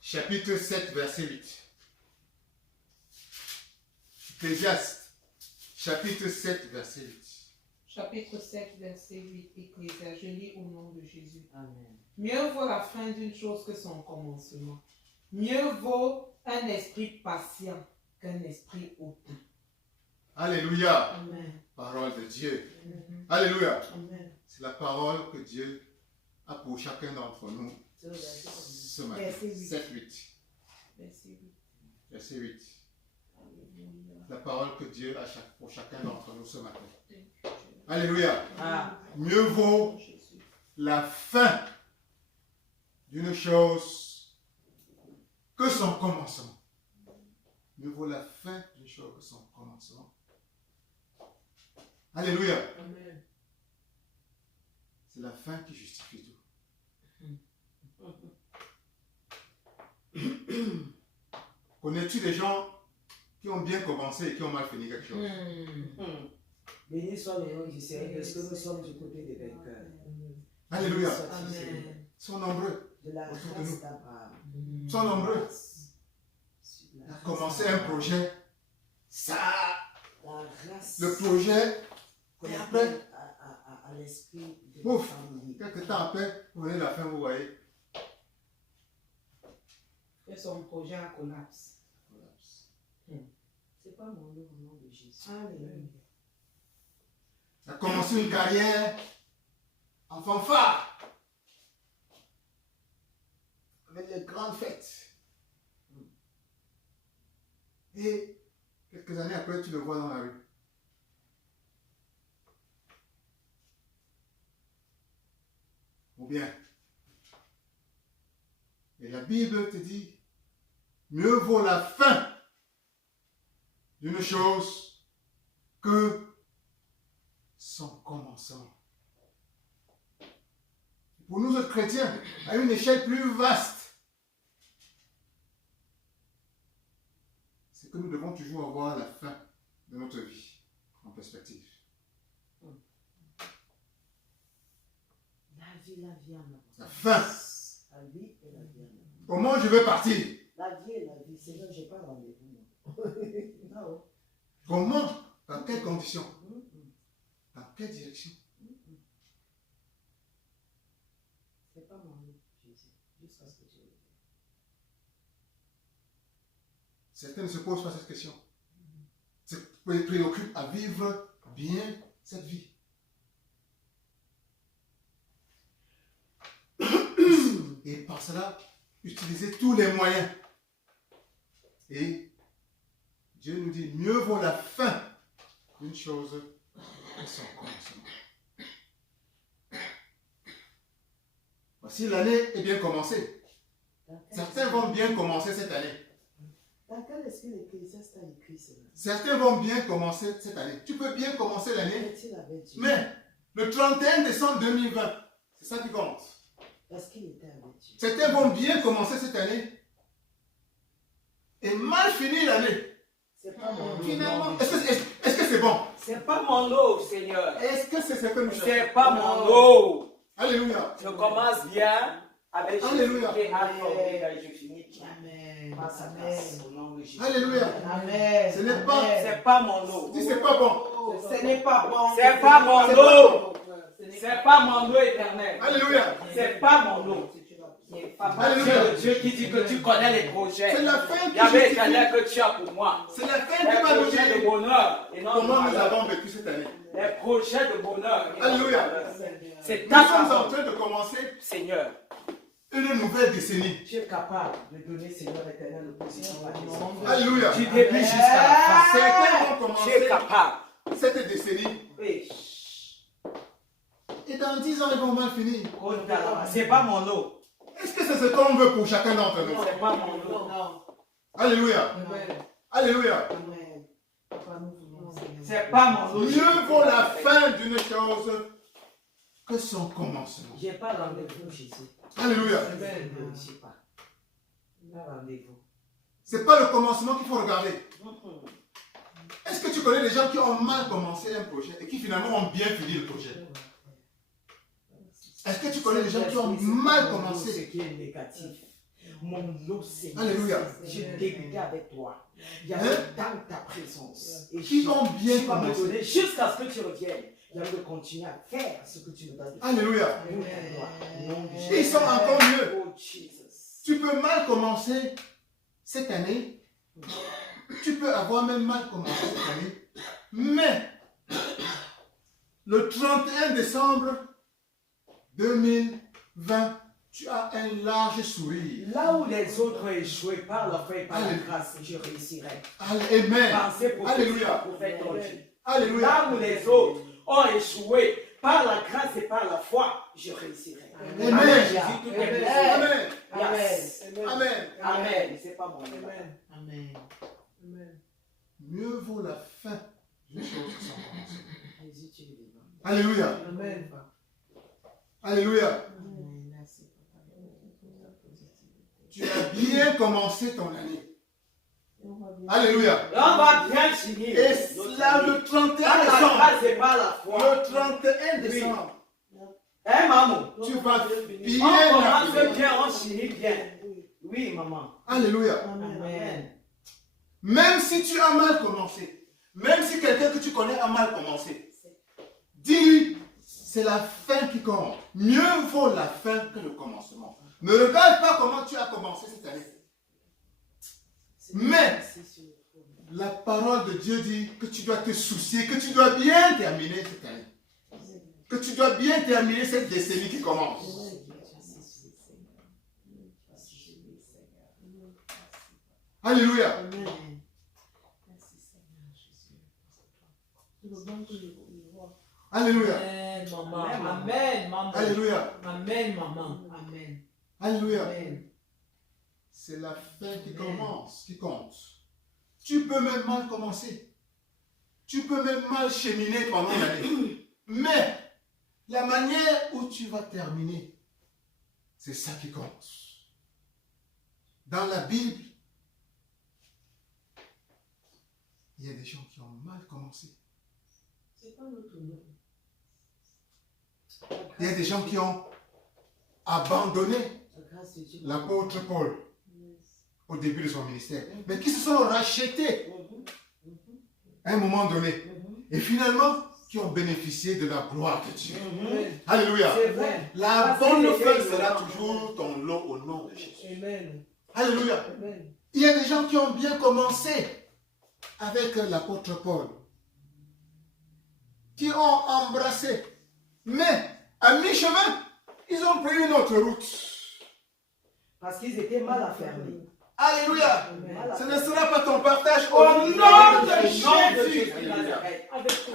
chapitre 7, verset 8. Ecclésiaste, chapitre 7, verset 8. Chapitre 7, verset 8, Ecclésiaste. Je lis au nom de Jésus. Amen. Mieux vaut la fin d'une chose que son commencement. Mieux vaut un esprit patient qu'un esprit hautain. Alléluia. Amen. Parole de Dieu. Mhm. Alléluia. Amen. C'est la parole que Dieu a pour chacun d'entre nous ce matin. Verset 8. 7, 8. Verset 8. Verset 8. Alléluia. La parole que Dieu a pour chacun d'entre nous ce matin. Alléluia. Ah. Mieux vaut Jésus. la fin d'une chose que son commencement. Mieux vaut la fin d'une chose que son commencement. Alléluia. Amen. C'est la fin qui justifie tout. Connais-tu des gens qui ont bien commencé et qui ont mal fini quelque chose? Béni soit le nom du Seigneur, parce que nous sommes du côté des vainqueurs. Alléluia. Béni soit le Seigneur. Amen. Ils sont nombreux. De la Autour de grâce nous. d'Abraham. Ils sont nombreux. Sur Il la a grâce commencé un d'Abraham. projet. Ça, La grâce. le projet, qu'on et appelle après, à l'esprit de Ouf. la famille. quelques temps après, vous voyez la fin, vous voyez. Et son projet a collapse. C'est pas mon nom au nom de Jésus. Alléluia. Il a commencé une carrière en fanfare. Avec les grandes fêtes. Et quelques années après, tu le vois dans la rue. Ou bien. Et la Bible te dit, mieux vaut la fin d'une chose que son commencement. Pour nous autres chrétiens, à une échelle plus vaste, c'est que nous devons toujours avoir la fin de notre vie en perspective. La vie en avant. La fin. La vie et la vie en avant. Comment je vais partir? La vie et la vie. Seigneur, je n'ai pas rendez-vous. Non. Comment? Dans quelles conditions? Dans quelle direction? C'est pas mon nom, Jésus. Jusqu'à ce que tu le dises. Certains ne se posent pas cette question. Se préoccupent à vivre bien cette vie. Et par cela, utiliser tous les moyens. Et Dieu nous dit, mieux vaut la fin d'une chose que son commencement. Voici, l'année est bien commencée. Certains vont bien commencer cette année. Dans quel esprit l'Ecclésiaste a écrit cela? Certains vont bien commencer cette année. Tu peux bien commencer l'année, Est-il avec Dieu? mais le 31 décembre 2020, c'est ça qui compte. Parce qu'il était avec Dieu. Certains vont bien commencer cette année et mal finir l'année. C'est pas mon nom. Finalement, est-ce que c'est bon? C'est pas mon lot, Seigneur. Est-ce que c'est ce que nous cherchons? C'est pas mon lot. Alléluia. Je commence bien avec Jésus Alléluia. qui est alpha et je finis bien. Amen. Par sa Amen. grâce, au nom de Jésus. Alléluia. Amen. Ce n'est pas- Amen. C'est pas mon lot. Dis c'est pas bon. Ce n'est pas bon. C'est pas mon C'est lot. Ce n'est C'est pas mon lot éternel. Alléluia. C'est pas mon lot. C'est pas mon Alléluia. Dieu, Dieu qui dit que tu connais les projets. C'est la fin Il qui y avait justifie. éternel que tu as pour moi. C'est la fin Les qui va nous projets de dire bonheur et non de comment nous malheur. avons vécu cette année. Les projets de bonheur et non de Alléluia. malheur. C'est Nous ta sommes en parole, train de commencer Seigneur. une nouvelle décennie. Tu es capable de donner, Seigneur éternel, l'opposition à tes enfants. Alléluia. Du début jusqu'à la fin. Certains vont Tu es commencer capable. cette décennie. Oui. Et dans 10 ans, ils vont mal finir. C'est pas mon lot. Est-ce que c'est ce qu'on veut pour chacun d'entre nous? C'est pas mon lot. Non. Alléluia. Amen. Alléluia. Amen. Papa, nous voulons, Seigneur. C'est pas mon lot. Mieux vaut la fin d'une chose que son commencement. J'ai pas rendez-vous, Jésus. Alléluia. Amen. Je ne sais pas. Pas rendez-vous. C'est pas le commencement qu'il faut regarder. Est-ce que tu connais des gens qui ont mal commencé un projet et qui finalement ont bien fini le projet? Est-ce que tu connais des gens qui ont mal commencé? Ce qui est négatif. Mon lot, c'est. Alléluia. Je débutais avec toi. Il y avait dans ta présence. Et Qui ont bien tu vas me commencé? donner jusqu'à ce que tu reviennes. Il y a de continuer à faire ce que tu me donnes. Alléluia. Et Ils sont encore mieux. Oh, Jesus. Tu peux mal commencer cette année. Tu peux avoir même mal commencé cette année. Mais le 31 décembre 2020, tu as un large sourire. Là où les autres ont échoué par la foi et par la grâce, je réussirai. Amen. Pensez pour Alléluia. Alléluia. Là où les autres ont échoué par la grâce et par la foi, je réussirai. Amen. Jésus, tout est possible. Amen. Yes. Amen. Amen. C'est pas mon nom. Amen. Amen. Amen. Mieux vaut la fin d'une chose que son commencement. Jésus, tu es vivant. Alléluia. Amen. Alléluia. Merci, Tu as bien commencé ton année. Alléluia. On va bien finir. Et là, le 31 Par la décembre, grâce et par la foi. le 31 décembre, Hein, maman? tu vas On bien commence la bien, on finit bien. Oui, maman. Alléluia. Amen. Même si tu as mal commencé, même si quelqu'un que tu connais a mal commencé, dis-lui, c'est la fin qui compte. Mieux vaut la fin que le commencement. Ne regarde pas comment tu as commencé cette année. Mais la parole de Dieu dit que tu dois te soucier, que tu dois bien terminer cette année. Que tu dois bien terminer cette décennie qui commence. Alléluia. Amen. Merci Seigneur Jésus. Alléluia. Amen, maman. Amen, maman. Alléluia. Amen, maman. Amen. Alléluia. Amen. C'est la fin qui commence, qui compte. Tu peux même mal commencer. Tu peux même mal cheminer pendant l'année. Mais la manière où tu vas terminer, c'est ça qui compte. Dans la Bible, il y a des gens qui ont mal commencé. C'est pas notre nom. Il y a des gens qui ont abandonné l'apôtre Paul au début de son ministère, mais qui se sont rachetés à un moment donné. Et finalement, qui ont bénéficié de la gloire de Dieu. Alléluia. C'est vrai. La bonne fin sera toujours ton lot au nom de Jésus. Amen. Alléluia. Amen. Il y a des gens qui ont bien commencé avec l'apôtre Paul, qui ont embrassé, mais à mi-chemin, ils ont pris une autre route. Parce qu'ils étaient mal affermis. Alléluia. Ce ne sera pas ton partage Au nom de Jésus.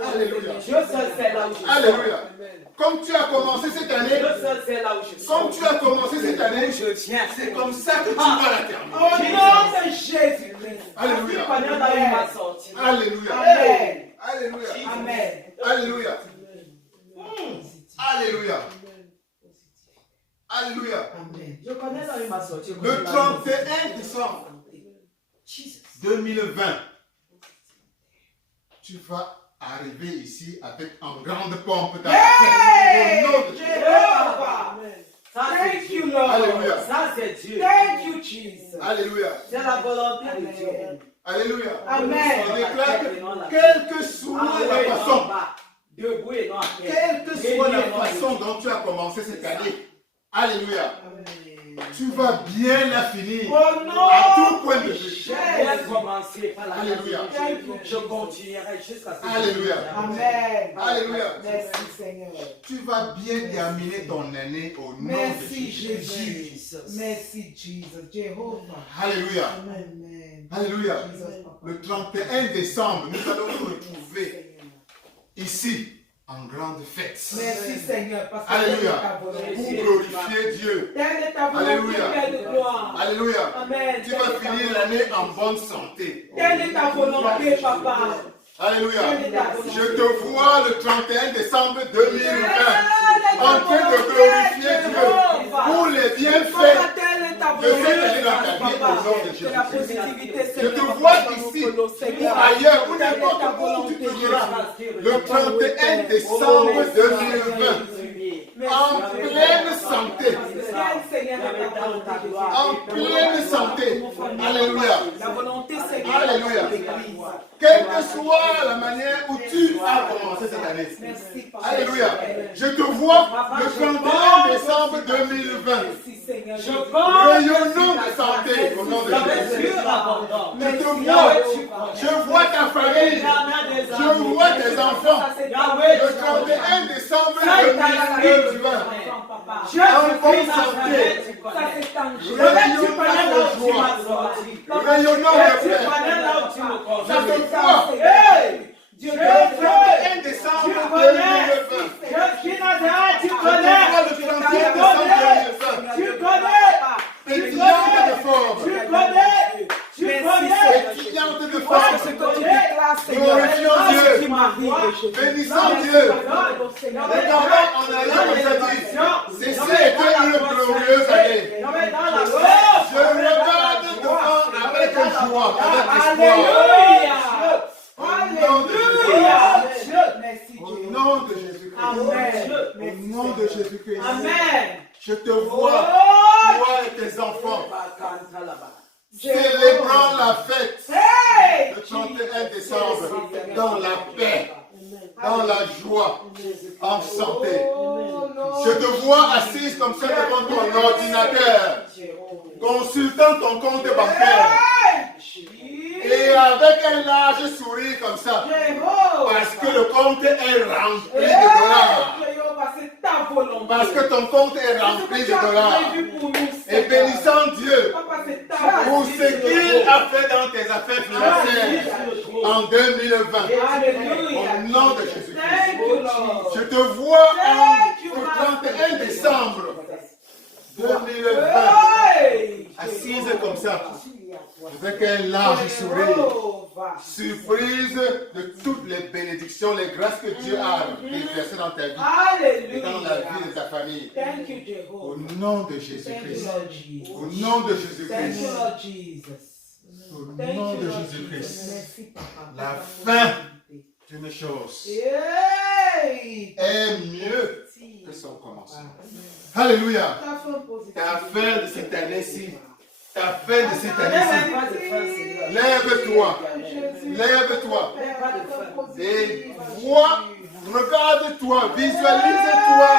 Alléluia. Dieu seul sait là où je suis. Alléluia. Comme tu as commencé cette année, Dieu seul sait là où je suis. comme tu as commencé cette année, Je viens. c'est comme ça que tu vas la terminer. Au nom de Jésus. Alléluia. Pendant là où il m'a sorti. Alléluia. Amen. Alléluia. Amen. Alléluia. Alléluia. Alléluia. Amen. Je connais là où il m'a sorti. Le 31 décembre 2020, tu vas arriver ici avec en grande pompe ta Hey! au nom de Jésus. Jéhovah. Amen. Ça, Thank you, Lord. Alléluia. Ça, c'est Dieu. Thank you, Jesus. Alléluia. C'est la volonté de Dieu. Alléluia. Amen. On déclare que quelle que soit la façon, Debout et non à terre. quelle que soit la façon dont tu as commencé cette année, alléluia, tu vas bien la finir Au nom à tout point de vue. J'ai bien commencé par la Alléluia. Je continuerai jusqu'à ce que Alléluia. Amen. Alléluia. Merci Seigneur. Tu vas bien terminer ton année au nom de Merci Jésus. Jésus. Merci Jesus. Jéhovah. Alléluia. Amen. Alléluia. Jesus, Papa. Le 31 décembre, nous allons nous retrouver ici en grande fête. Merci Seigneur, parce que Alléluia. ta volonté. Pour glorifier Dieu. Telle est ta volonté, Alléluia. Père de gloire. Alléluia. Amen. Tu vas finir l'année en bonne santé. Telle est ta volonté, Papa. Alléluia. Je te vois le 31 décembre 2020 en train de glorifier Dieu pour les bienfaits de cette année dans ta vie au nom de Jésus. Je te vois ici ou ailleurs ou n'importe où tu te trouveras le 31 décembre 2020 en pleine santé. En pleine santé. Alléluia. Alléluia. Quelle que soit la manière où tu as commencé cette année. Alléluia. Je te vois le 31 décembre 2020. Rayonnant de santé au nom de Jésus. Je te vois. Je vois ta famille. Je vois tes enfants. Le 31 décembre 2020. En bonne santé. Rayonnant de joie. Rayonnant de paix. Je te vois. Dieu, 31 décembre 2020. Tu connais le 31 décembre 2020. Tu connais. Pétillante de forme. Tu connais. Pétillante de forme. Glorifions Dieu. Bénissons Dieu. Regardons en arrière, on s'est dit, ceci était une glorieuse année. Je regarde devant avec joie, avec espoir. Alléluia. Au nom de Jésus-Christ. Au nom de Jésus-Christ. Amen. Je te vois, toi et tes enfants, célébrant la fête le 31 décembre dans la paix, dans la joie, en santé. Je te vois assise comme ça devant ton ordinateur, consultant ton compte bancaire. Et avec un large sourire comme ça, parce que le compte est rempli de dollars. Parce que ton compte est rempli de dollars. Et bénissant Dieu pour ce qu'il a fait dans tes affaires financières en 2020. Au nom de Jésus-Christ. Je te vois le 31 décembre 2020 assise comme ça, avec un large sourire, surprise de toutes les bénédictions, les grâces que Dieu a déversées dans ta vie et dans la vie de ta famille. Au nom de Jésus-Christ. Au nom de Jésus-Christ. Au nom de Jésus-Christ. La fin d'une chose est mieux que son commencement. Alléluia. Ta fin de cette année-ci. Ta fin de cette année-ci. Lève-toi. Lève-toi. Et vois, regarde-toi, visualise-toi.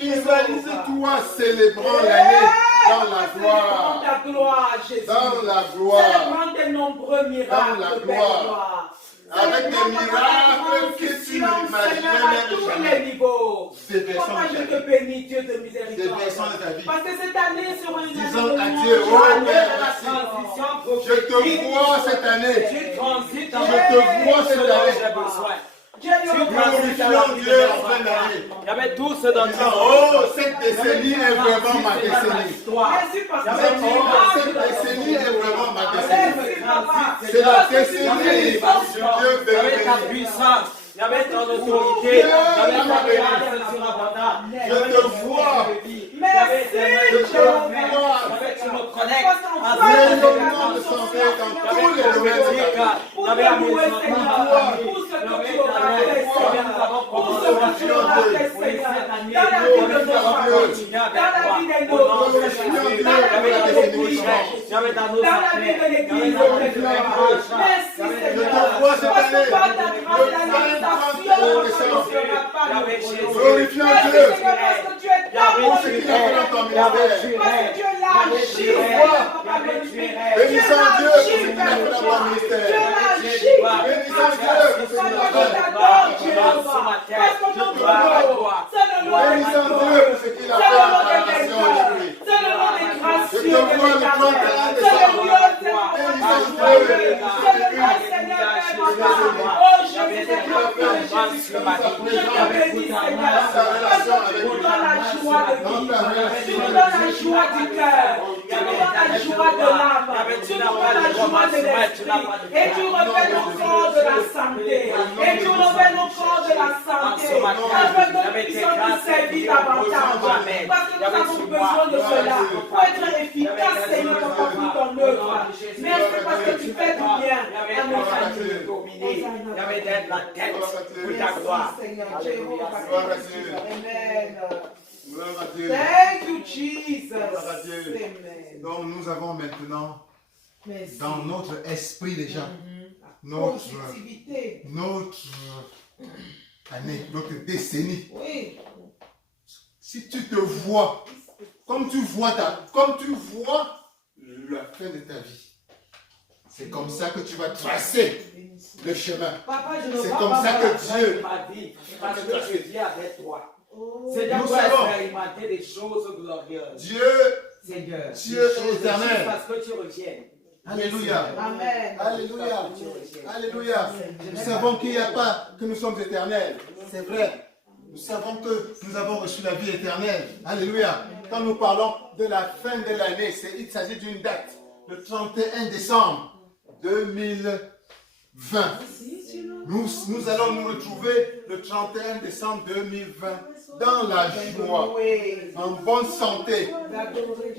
Visualise-toi célébrant l'année dans la gloire. Dans la gloire. Dans la gloire. Avec des miracles que tu n'imaginais même jamais. Papa, je te bénis, Dieu de miséricorde. Parce que cette année sera une disons à Dieu, oh Père, merci. Je te vois cette année. Je te vois cette année. Glorifions Dieu en fin d'année. Il y avait tous dans disant, oh, cette décennie est vraiment ma décennie. Cette décennie est vraiment ma décennie. C'est la décennie de Dieu béni. Ta puissance. Il y avait ton autorité. Il y avait ta grâce surabondante. Je te vois. Merci. Je te vois. Tu me connectes. Rayonnement de santé dans tous les domaines. Pour te louer, Seigneur, pour ce que tu auras fait, Seigneur, pour ce que tu auras fait, Seigneur, dans la vie de nos familles, dans la vie de nos Seigneur, dans la vie de l'église, dans la vie de l'église, merci, Seigneur, je te vois cette parce que année, par ta grâce, la limitation ne sera pas glorifions glorifions merci, Dieu. Seigneur, parce que tu es tellement Pour ce qu'il a fait dans ton ministère. parce que Dieu l'agit, Papa béni. Bénissons Dieu pour ce qu'il a fait dans ton ministère. Bénissons Dieu pour ce qu'il a fait. Bénissons Dieu pour ce qu'il a fait dans ta nation aujourd'hui. Je te vois le 31 décembre. Bénissons Dieu pour ce qu'il a fait. papa. Oh Jésus, c'est toi qui es Jésus. Je te bénis, Seigneur. Parce que tu nous donnes la joie de vivre. Tu nous donnes la joie du cœur. Tu nous donnes la joie de l'âme. Tu nous donnes la joie de l'esprit. Et tu refais nos corps de la santé. Et tu refais nos corps de la santé. Afin que nous puissions nous servir davantage. Parce que nous avons besoin de cela. Pour être efficace, Seigneur, pour toute ton œuvre. Merci parce que tu fais du bien à nos familles. Il y avait d'être la tête pour ta gloire. Amen. Gloire à Dieu. Thank you, Jesus. Gloire à Dieu. Amen. Donc nous avons maintenant Merci. dans notre esprit déjà Positivité. notre année, notre décennie. Oui. Si tu te vois, comme tu vois la fin de ta vie, c'est comme ça que tu vas tracer le chemin. Papa, je ne C'est vois comme pas ça ma- que Dieu. m'a dit, parce que je vis avec toi. Oh. Seigneur, Nous tu as savons. expérimenté des choses glorieuses. Dieu Seigneur, Dieu des choses est éternel. justes parce que tu reviennes. Alléluia. Amen. Alléluia. Alléluia. Nous savons qu'il n'y a pas que nous sommes éternels. C'est vrai. Nous savons que nous avons reçu la vie éternelle. Alléluia. Quand nous parlons de la fin de l'année, il s'agit d'une date. Le 31 décembre 2020. Nous allons nous retrouver le 31 décembre 2020 dans la joie, Oui. en bonne santé,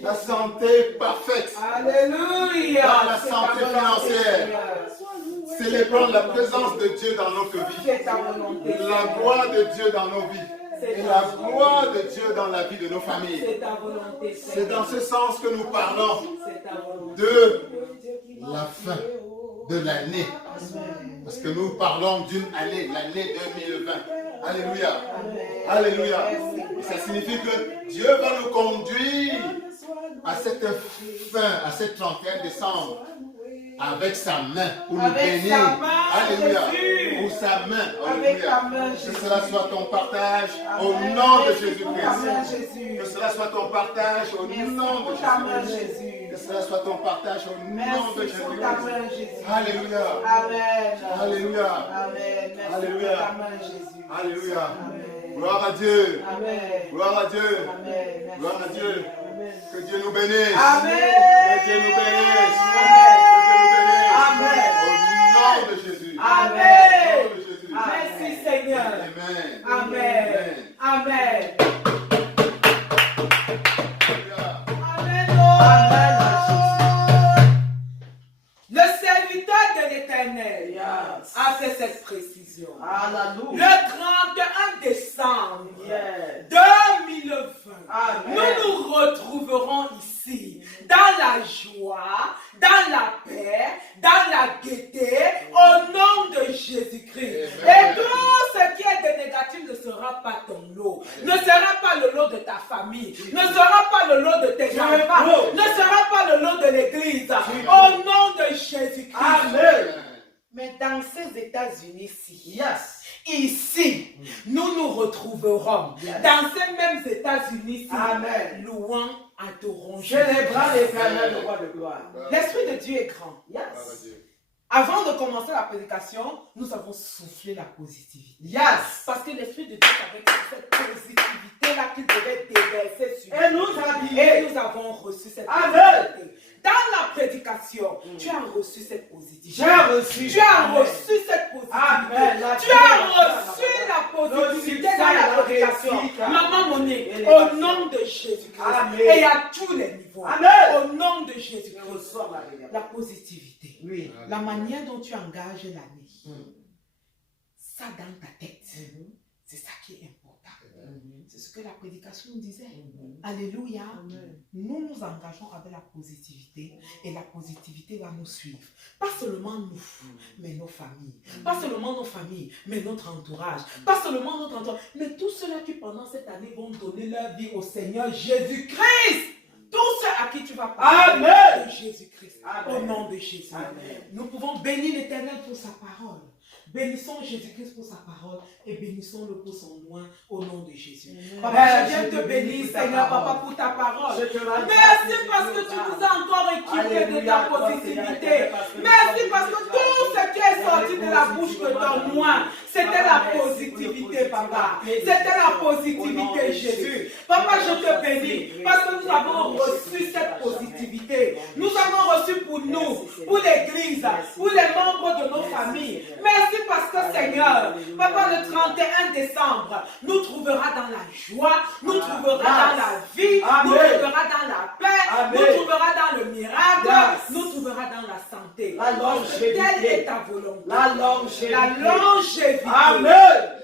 la santé parfaite, Alléluia. dans la C'est santé ta volonté, financière, Seigneur. célébrant la présence de Dieu dans notre vie, C'est ta volonté. la gloire de Dieu dans nos vies et la gloire de Dieu dans la vie de nos familles. C'est ta volonté, C'est Seigneur. dans ce sens que nous parlons C'est ta volonté. de la fin de l'année. Parce que nous parlons d'une année, l'année 2020. Alléluia. Alléluia. Et ça signifie que Dieu va nous conduire à cette fin, à ce 31 décembre, avec sa main, pour nous Avec bénir. sa main, Alléluia. Jésus. Pour sa main. Avec ta Alléluia. main, Que Jésus. cela soit ton partage au Amen. nom de Merci pour ta main, Jésus-Christ. Jésus. Que cela soit ton partage au Merci nom de pour ta main, Jésus-Christ. Jésus. Que cela soit ton partage au nom de Merci pour ta Jésus-Christ. main, Jésus. Alléluia. Amen. Alléluia. Amen. Merci Alléluia. pour ta main, Jésus. Alléluia. Amen. Gloire à Dieu. Amen. Gloire à Dieu. Amen. Merci. Gloire à Dieu. Amen. Que Dieu nous bénisse. Amen. Que Dieu nous bénisse. Que Dieu nous bénisse. Amen. Au nom de Jésus. Amen. Au nom de Jésus. Merci, Seigneur. Amen. Amen. Amen. Alléluia. Amen. Oh. Le serviteur de l'Éternel a fait cette précision. Hallelujah. Le 31 décembre 2020, Amen. nous nous retrouverons ici dans la joie, dans la paix, dans la gaieté, au nom de Jésus-Christ. Amen. Et tout ce qui est de négatif ne sera pas ton lot, ne sera pas le lot de ta famille, ne sera pas le lot de tes enfants, ne sera pas le lot de l'église, au nom de Jésus-Christ. Amen. Mais dans ces États-Unis-ci, Yes. ici, nous nous retrouverons dans ces mêmes États-Unis-ci, Amen. louant, adorant Célébrant l'éternel, le roi de gloire. L'Esprit de Dieu est grand. Gloire à Yes. Dieu. Avant de commencer la prédication, nous avons soufflé la positivité. Yes. Parce que l'Esprit de Dieu savait que c'est cette positivité-là qu'il devait déverser sur Et nous. nous Et habiller. nous avons reçu cette Amen. positivité. Dans la prédication, tu as reçu cette positivité. J'ai reçu. Tu as Amen. reçu cette positivité. Amen. La Tu joie, as la reçu paix, la le positivité succès, dans la la prédication. réussite. Maman Monique, Et les au personnes. nom de Jésus-Christ. Amen. Et à tous les niveaux. Amen. Au nom de Je Jésus-Christ. reçois ma bénédiction. La positivité. Oui. La manière dont tu engages l'année. Ça dans ta tête. C'est ça qui est important. C'est ce que la prédication nous disait. Alléluia. Nous nous engageons avec la positivité et la positivité va nous suivre. Pas seulement nous, mais nos familles. Pas seulement nos familles, mais notre entourage. Pas seulement notre entourage, mais tous ceux-là qui pendant cette année vont donner leur vie au Seigneur Jésus-Christ. Tous ceux à qui tu vas parler Amen. de Jésus-Christ. Amen. Au nom de Jésus. Amen. Nous pouvons bénir l'Éternel pour sa parole. Bénissons Jésus-Christ pour sa parole et bénissons-le pour son nom au nom de Jésus. Papa, Père, je viens je te te bénir, bénis pour ta Seigneur, parole. Papa, pour ta parole. Je te rends Merci grâce, parce que tu nous as encore équipés de Alléluia, ta toi, positivité. Seigneur, parce que nous Merci sommes parce que bénis, tout ce qui est sorti de c'était la bouche de ton moi. C'était la positivité, papa. C'était la positivité, Jésus. Papa, je te bénis parce que nous avons reçu cette positivité. Nous avons reçu pour nous, pour l'Église, pour les membres de nos familles. Merci parce que, Seigneur, papa, le 31 décembre, nous trouvera dans la joie, nous trouvera dans la vie, nous trouvera dans la paix, nous trouvera dans le miracle, nous trouvera dans la santé. Telle est ta volonté. La longévité. Amen.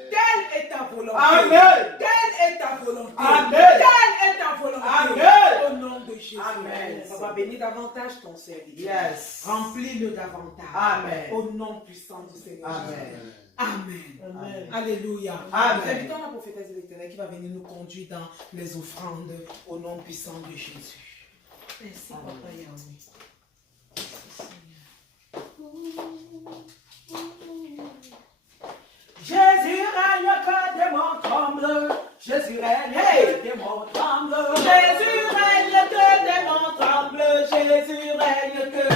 Telle est ta volonté. Amen. Telle est ta volonté. Amen. Telle est ta volonté. Amen. Au nom de Jésus. Amen. Papa, bénis davantage ton serviteur. Yes. Remplis-le davantage. Amen. Au nom puissant du Seigneur. Amen. Amen. Amen. Alléluia. Amen. Nous invitons la prophétesse de l'Éternel qui va venir nous conduire dans les offrandes au nom puissant de Jésus. Merci, Papa Yahweh. Jésus règne que des démons tremblent. Jésus règne que des démons tremblent. Jésus règne que des démons tremblent. Jésus règne que